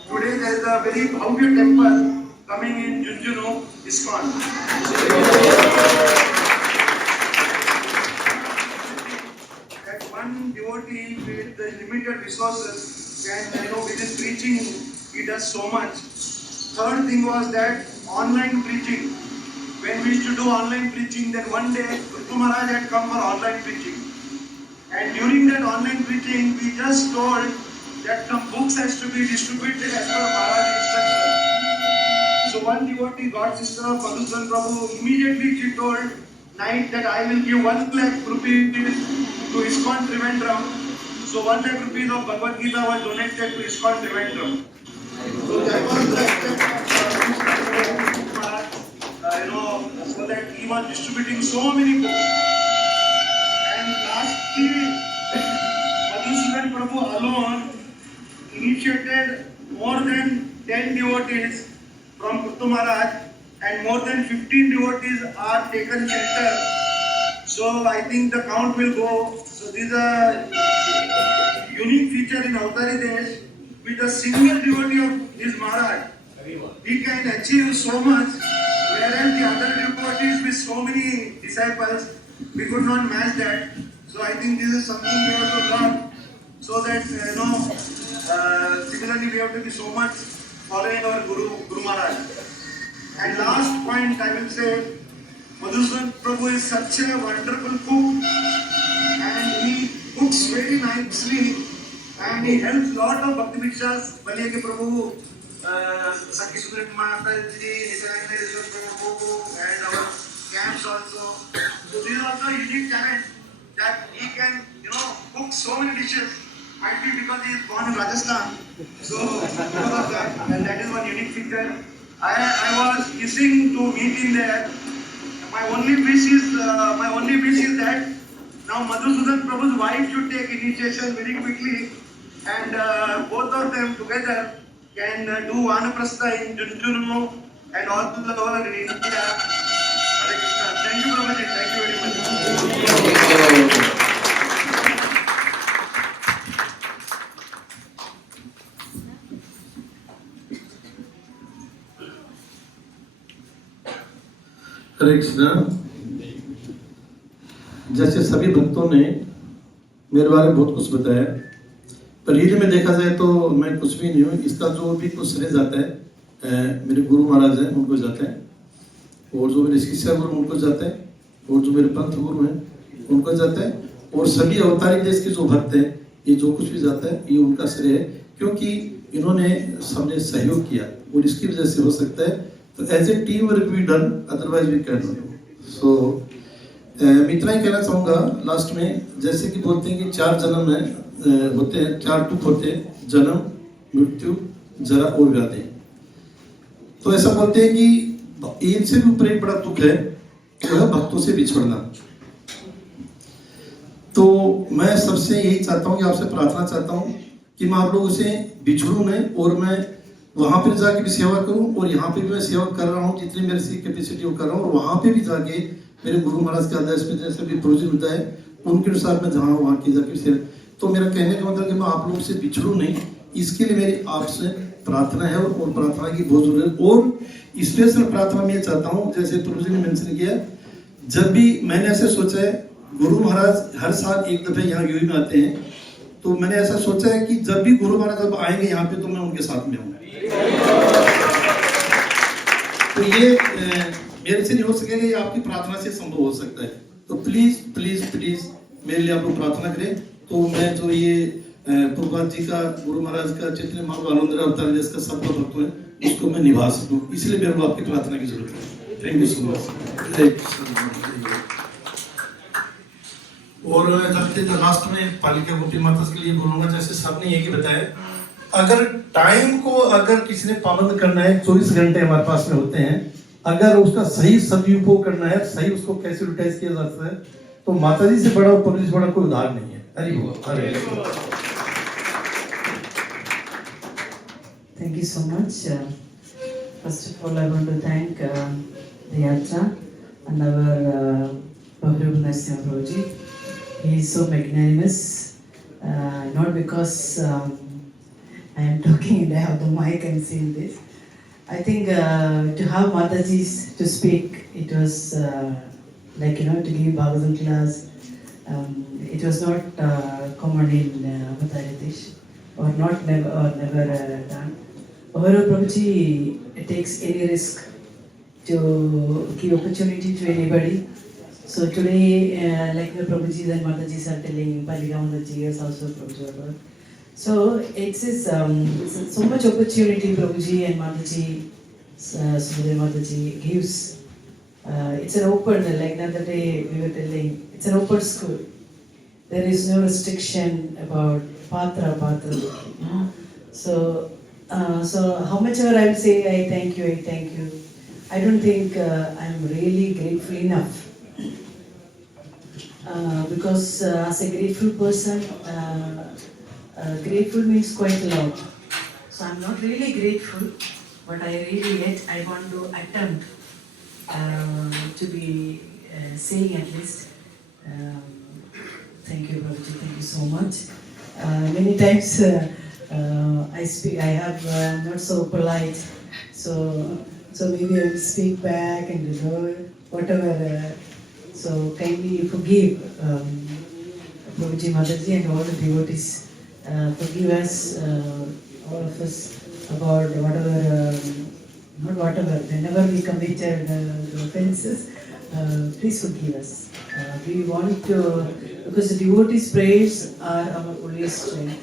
today there is a very bhavya temple coming in Junjunu, ISKCON. That one devotee with the limited resources can, with his preaching, he does so much. Third thing was that online preaching. When we used to do online preaching, then one day Guru Maharaj had come for online preaching. And during that online preaching, we just told that some books has to be distributed as per Maharaj's instruction. So one devotee, God sister of Madhusudan Prabhu, immediately she told night that I will give 1 lakh rupees to ISKCON Trivandrum. So 1 lakh rupees of Bhagavad Gita was donated to ISKCON Trivandrum. So that was the step of Maharaj, so that he was distributing so many books. And lastly, Madhusudan Prabhu alone initiated more than 10 devotees from Kurtu Maharaj, and more than 15 devotees are taken shelter. So I think the count will go. So this is a unique feature in Avataridesh. With a single devotee of his Maharaj, he can achieve so much, whereas the other devotees with so many disciples, we could not match that. So I think this is something we have to learn, so that similarly we have to be so much following our Guru Maharaj. And last point I will say, Madhusudan Prabhu is such a wonderful cook, and he cooks very nicely, and he helps lot of Bhakti Bhikshas, Palika Prabhu, Sakhi Sudrit Mataji, Prabhu, and our camps also. So this is also a unique talent that he can, cook so many dishes. Might be because he is born in Rajasthan. So because of that, and that is one unique feature. I was missing to meet him there. My only wish is that now Madhusudan Prabhu's wife should take initiation very quickly, and both of them together can do Vanaprastha in Junjunu and all over India. Hare Krishna. Thank you, Prabhuji. Thank you very much. हरे कृष्णा। जैसे सभी भक्तों ने मेरे बारे में बहुत कुछ बताया, पर रील में देखा जाए तो मैं कुछ भी नहीं हूँ। इसका जो भी कुछ श्रेय जाता है मेरे गुरु महाराज हैं उनको जाता है, और जो मेरे शिष्य गुरु उनको जाता है, और जो मेरे पंथ गुरु हैं उनको जाता है, और सभी अवतारी देश के जो भक्त हैं, ये जो कुछ भी जाता है ये उनका श्रेय है, क्योंकि इन्होंने सबने सहयोग किया और इसकी वजह से हो सकता है। तो as a team work we done, otherwise we can not. So मैं इतना ही कहना चाहूँगा लास्ट में, जैसे कि बोलते हैं कि 4 जन्म होते हैं, 4 दुख होते हैं, जन्म, मृत्यु, जरा और व्याधि। तो ऐसा बोलते हैं कि इनसे भी ऊपर एक बड़ा दुख है, वो है भक्तों से बिछड़ना। तो मैं सबसे यही चाहता हूँ कि आपसे प्रार्थना चाहता हूँ कि मैं आप लोगों से बिछड़ूं नहीं, और मैं वहां पर जाके भी सेवा करूं, और यहाँ पे भी मैं सेवा कर रहा हूँ जितनी मेरे से कैपेसिटी कर रहा हूँ, और वहां पे भी जाके मेरे गुरु महाराज के आदेश पे जैसे भी प्रोजेक्ट होता है उनके अनुसार मैं जहाँ वहाँ की जाके सेवा। तो मेरा कहने का मतलब कि मैं आप लोगों से बिछड़ूं नहीं, इसके लिए मेरी आपसे प्रार्थना है, और प्रार्थना की बहुत जरूरत है। और स्पेशल प्रार्थना मैं चाहता हूँ, जैसे प्रभु जी ने मेंशन किया जब भी मैंने ऐसे सोचा है, गुरु महाराज हर साल एक दफे यहाँ यूपी में आते हैं, तो मैंने ऐसा सोचा है कि जब भी गुरु महाराज जब आएंगे यहाँ पे तो मैं उनके साथ में हूँ। तो ये मेरे से नहीं हो सकेगा, ये आपकी प्रार्थना से संभव हो सकता है। तो प्लीज प्लीज प्लीज मेरे लिए आप लोग प्रार्थना करें, तो मैं जो ये प्रभुपाद जी का, गुरु महाराज का, जितने महावालों अवतारिदेश का सब भक्त है, उसको मैं निभा सकूं, इसलिए मेरे को आपकी प्रार्थना की जरूरत है। Thank you so much. और जाते लास्ट में पालिका गोपी माता के लिए बोलूंगा, जैसे सबने ये बताया, अगर टाइम को अगर किसी ने पाबंद करना है, 24 घंटे हमारे पास में होते हैं, अगर उसका सही सदुपयोग करना है, सही उसको कैसे यूटिलाइज किया जाता है, तो माता जी से बड़ा और प्रभु जी से बड़ा कोई उदाहरण नहीं है। हरि बोल, हरि बोल। Thank you so much. First of all, I want to thank the Yatra and our Prabhuji. He is so magnanimous, not because I am talking and I have the mic and saying this. I think to have Mataji's to speak, it was like, to give Bhagavatam class. It was not common in Avataridesh, or never done. However, Prabhuji takes any risk to give opportunity to anybody. So today, like the Prabhuji and Mataji are telling, Palika Mataji is also Prabhuji. So it's so much opportunity Prabhuji and Mataji, Sudhir Mataji gives. It's an open, like the other day we were telling, it's an open school. There is no restriction about patra. So how much ever I will say, I thank you. I don't think I'm really grateful enough. Because as a grateful person, grateful means quite a lot. So I'm not really grateful, but I want to attempt to be saying at least, thank you, Prabhuji, thank you so much. Many times I have not so polite, so maybe I will speak back and whatever. So kindly forgive Prabhuji, Mataji and all the devotees. Forgive us, all of us, about whenever we committed offenses, please forgive us. We want to, because the devotees' prayers are our only strength.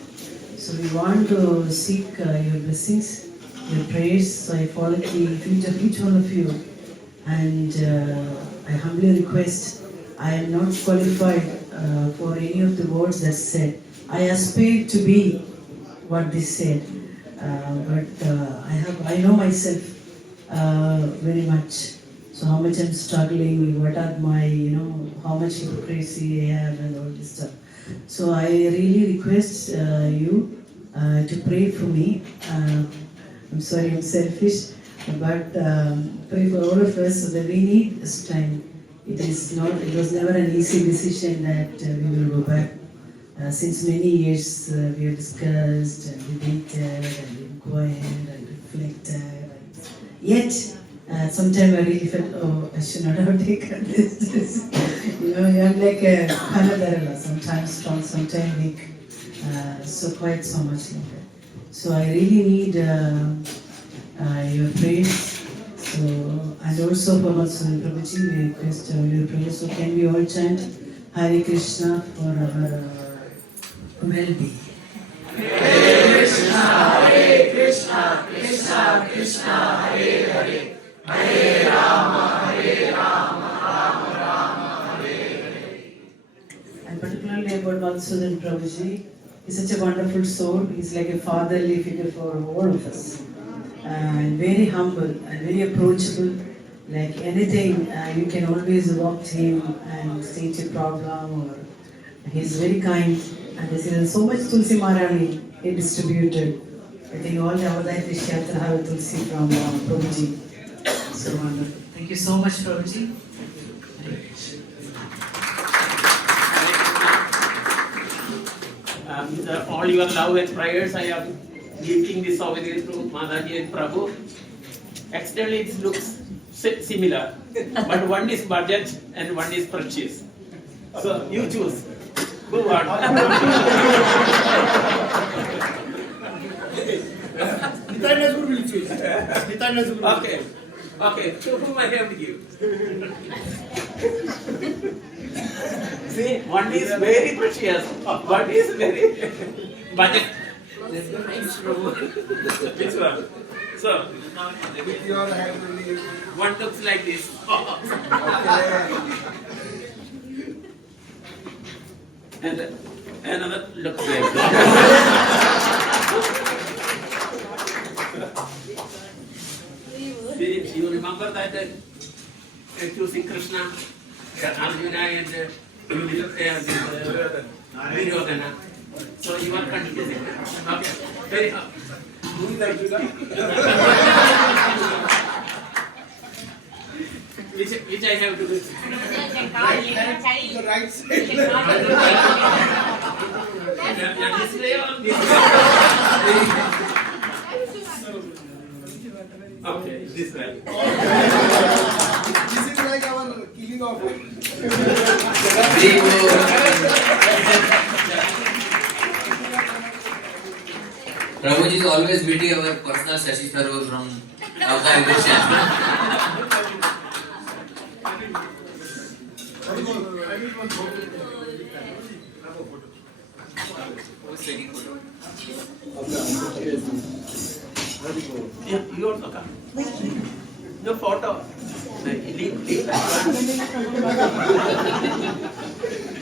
So we want to seek your blessings, your prayers. So I follow the feet of each one of you. And I humbly request, I am not qualified for any of the words that said. I aspire to be what they said, but I know myself very much. So how much I'm struggling, what are my, how much hypocrisy I have and all this stuff. So I really request you to pray for me. I'm sorry, I'm selfish, but pray for all of us so that we need strength. It was never an easy decision that we will go back. Since many years we have discussed and debated and inquired and reflected. Yet, sometimes I really felt, I should not have taken this. I'm like a Kanadarala, sometimes strong, sometimes weak. So quite so much like that. So I really need your prayers. So, and also for Matsuri Prabhuji, we request your prayers. So can we all chant Hare Krishna for our well-being? Hare Krishna, Krishna Krishna, Hare Hare, Hare Rama, Rama Rama, Hare Hare. And particularly about Madhusudan Prabhuji, he's such a wonderful soul. He's like a fatherly figure for all of us. And very humble and very approachable. Like anything, you can always walk to him and state your problem. Or he's very kind. And there's so much Tulsi Marani he distributed. I think all the Avataridesh Yatra have Tulsi from Prabhuji. So wonderful. Thank you so much, Prabhuji. With all your love and prayers, I am giving this souvenir to Mataji and Prabhu. Externally, it looks similar, but one is budget and one is purchase. So you choose. Go on. Okay. Okay. So whom I have to give? See, one is very precious, one is very budget. Which one? So, with your hand, one looks like this. And another looks like this. You remember that choosing Krishna, Arjuna and Duryodhana. So you are confusing. Okay. Very hard. Who is Arjuna? Which I have to do? The right side. This way or this way? Okay, this way. This is like our killing of Prabhuji is always meeting our personal Shashi Tharoor from Avataridesh Yatra. You also come. No photo. Leave that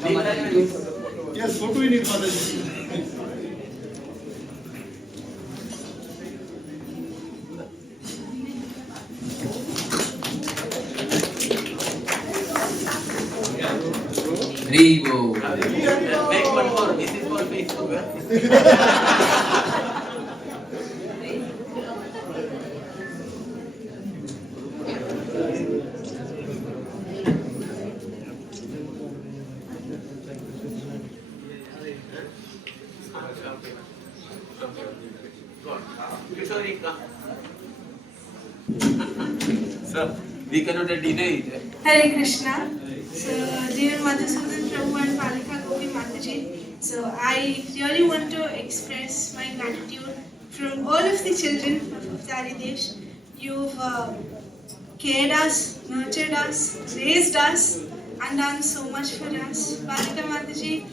one. Yes, photo we need for this. Rivo. Make one more. This is for Facebook. So we cannot deny it. Hare Krishna. So, dear Madhusudan Prabhu and Palika Gopi Mataji, so I really want to express my gratitude from all of the children of Avataridesh. You've cared us, nurtured us, raised us, and done so much for us. Palika Mataji,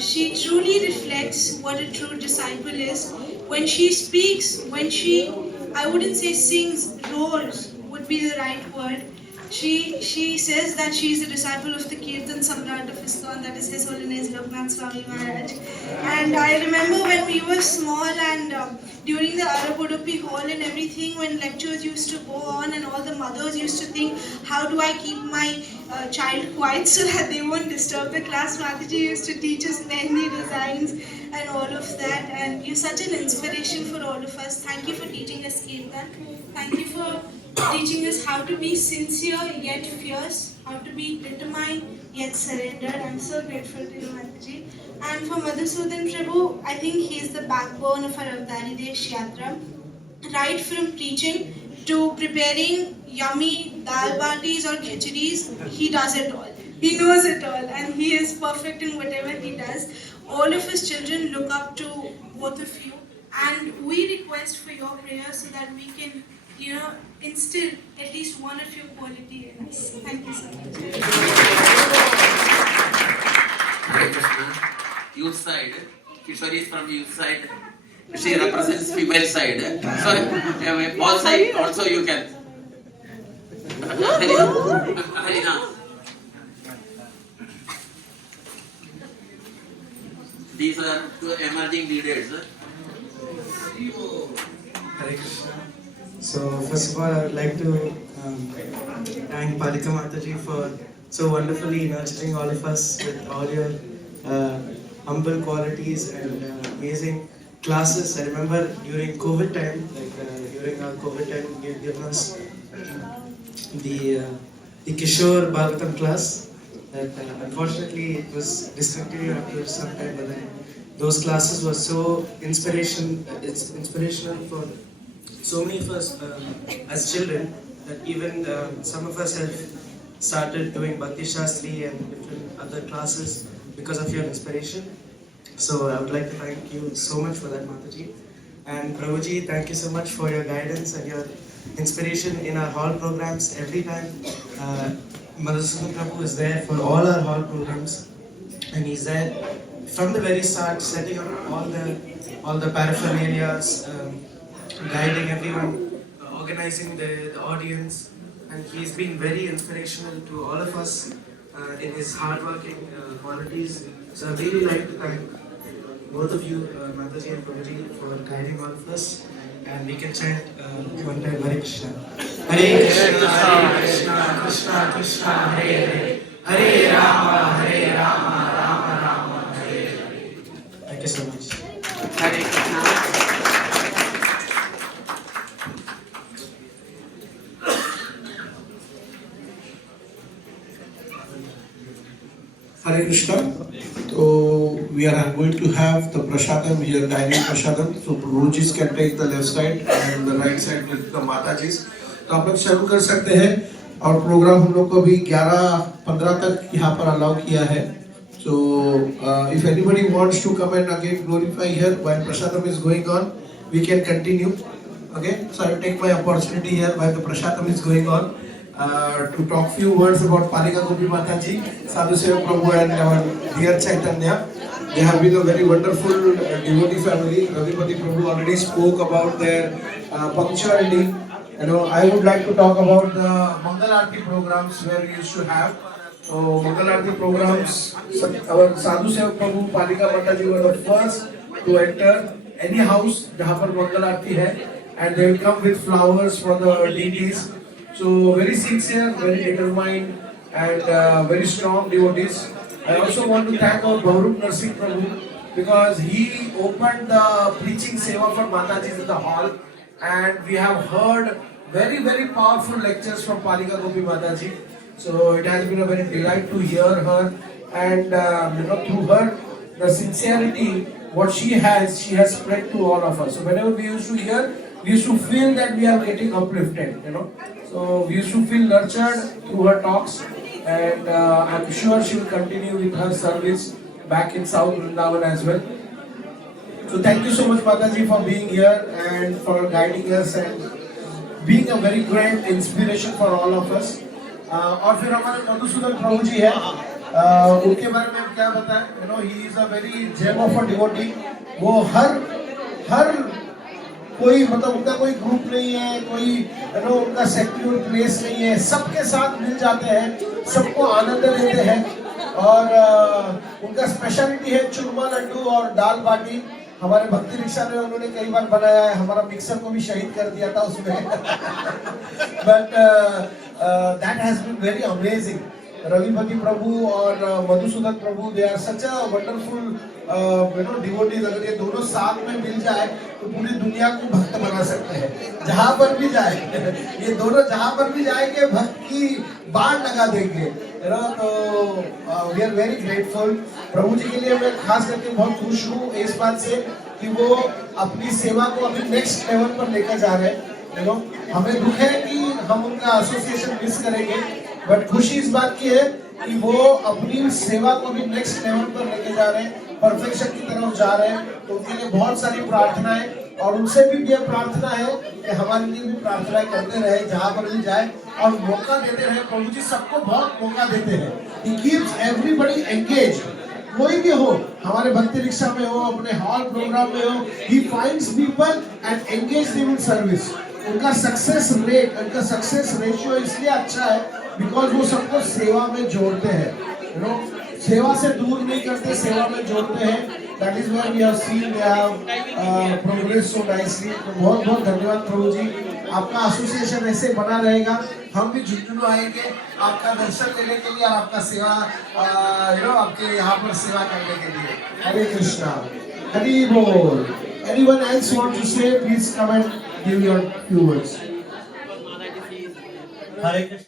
she truly reflects what a true disciple is. When she speaks, when she, I wouldn't say sings, roars would be the right word. She says that she is a disciple of the Kirtan Samrat of ISKCON, that is His Holiness Loknath Swami Maharaj. And I remember when we were small and during the Aravuduppi hall and everything, when lectures used to go on and all the mothers used to think, how do I keep my child quiet so that they won't disturb the class? Mataji used to teach us many designs and all of that. And you're such an inspiration for all of us. Thank you for teaching us Kirtan. Thank you for teaching us how to be sincere yet fierce, how to be determined yet surrendered. I'm so grateful to you, Mataji. And for Madhusudan Prabhu, I think he is the backbone of our Avataridesh Yatra. Right from preaching to preparing yummy dal batis or khicharis, he does it all. He knows it all and he is perfect in whatever he does. All of his children look up to both of you and we request for your prayers so that we can instill at least one of your quality in us. Thank you so much. Hare Krishna. Youth side. Kishori is from youth side. She represents female side. So, all side also you can. Harina. These are two emerging leaders. Hare Krishna. So first of all, I would like to thank Palika Mataji for so wonderfully nurturing all of us with all your humble qualities and amazing classes. I remember during COVID time, during our COVID time, you had given us the Kishore Bhagavatam class. That unfortunately it was discontinued after some time, but then those classes were so inspirational for so many of us as children, that even some of us have started doing Bhakti Shastri and different other classes because of your inspiration. So I would like to thank you so much for that, Mataji. And Prabhuji, thank you so much for your guidance and your inspiration in our hall programs. Every time Madhusudan Prabhu is there for all our hall programs, and he's there from the very start, setting up all the paraphernalias, guiding everyone, organizing the audience, and he's been very inspirational to all of us in his hardworking qualities. So I'd really like to thank both of you, Mataji and Prabhuji, for guiding all of us. And we can chant one time Hare Krishna. Hare Krishna, Hare Krishna, Krishna Krishna, Hare Hare, Hare Rama, Hare Rama, Rama Rama, Hare Hare. Thank you so much. Hare Krishna. Hare Krishna. So we are going to have the prasadam here, dining prasadam. So Prabhujis can take the left side and the right side with the Matajis. तो आप लोग शुरू कर सकते हैं और programme हम लोग को भी 11:15 तक यहाँ पर अलाउ किया है. So if anybody wants to come and again glorify here while prasadam is going on, we can continue. Okay, so I will take my opportunity here while the prasadam is going on. To talk few words about Palika Gopi Mataji, Sadhu Seva Prabhu and our dear Chaitanya. They have been a very wonderful devotee family. Ravipati Prabhu already spoke about their punctuality. You know, I would like to talk about the Mangal Aarti programs where we used to have. So Mangal Aarti programs, our Sadhu Seva Prabhu, Palika Mataji were the first to enter any house जहाँ पर Mangal Aarti है, and they will come with flowers for the deities. So very sincere, very determined, and very strong devotees. I also want to thank our Bharup Narsingh Prabhu because he opened the preaching seva for Mataji in the hall, and we have heard very, very powerful lectures from Palika Gopi Mataji. So it has been a very delight to hear her, and through her, the sincerity what she has spread to all of us. So whenever we used to hear, we used to feel that we are getting uplifted, So we used to feel nurtured through her talks, and I'm sure she will continue with her service back in South Vrindavan as well. So thank you so much, Mataji, for being here and for guiding us and being a very great inspiration for all of us. और फिर हमारे मधुसूदन प्रभु जी हैं, उनके बारे में क्या बताएं? He is a very gem of a devotee. वो हर कोई मतलब उनका कोई ग्रुप नहीं है, कोई उनका सेक्युलर प्लेस नहीं है, सबके साथ मिल जाते हैं, सबको आनंद लेते हैं, और उनका स्पेशलिटी है चूरमा लड्डू और दाल बाटी. हमारे भक्ति रिक्शा में उन्होंने कई बार बनाया है, हमारा मिक्सर को भी शहीद कर दिया था उसमें. But that has been very amazing. Ravipati Prabhu और मधुसूदन प्रभु, they are such a wonderful devotees. अगर ये दोनों साथ में मिल जाए तो पूरी दुनिया को भक्त बना सकते हैं, जहाँ पर भी जाए. ये दोनों जहाँ पर भी जाएंगे भक्त की बाढ़ लगा देंगे. तो we are very grateful. प्रभु जी के लिए मैं खास करके बहुत खुश हूँ इस बात से कि वो अपनी सेवा को अभी नेक्स्ट लेवल पर लेकर जा रहे हैं. हमें दुख है कि हम उनका एसोसिएशन मिस करेंगे, बट खुशी इस बात की है कि वो अपनी सेवा को भी नेक्स्ट लेवल पर लेके जा रहे हैं, परफेक्शन की तरफ जा रहे हैं. तो उनके लिए बहुत सारी प्रार्थनाएं, और उनसे भी ये प्रार्थना है कि हमारे लिए भी प्रार्थनाएं करते रहे जहाँ पर भी जाए, और मौका देते रहे. प्रभु जी सबको बहुत मौका देते हैं. He keeps everybody engaged. कोई भी हो, हमारे भक्ति रिक्शा में हो, अपने हॉल प्रोग्राम में हो, he finds people and engage them in service. उनका सक्सेस रेट, उनका सक्सेस रेशियो इसलिए अच्छा है बिकॉज वो सबको सेवा में जोड़ते हैं. सेवा से दूर नहीं करते, सेवा में जोड़ते हैं. That is why we have seen they have progressed so nicely. तो बहुत बहुत धन्यवाद प्रभु जी. आपका एसोसिएशन ऐसे बना रहेगा, हम भी झुंझुनू आएंगे आपका दर्शन लेने के लिए और आपका सेवा आपके यहाँ पर सेवा करने के लिए. हरे कृष्णा, हरि बोल. Anyone else want to say? Please come and give your few words. Hare Krishna.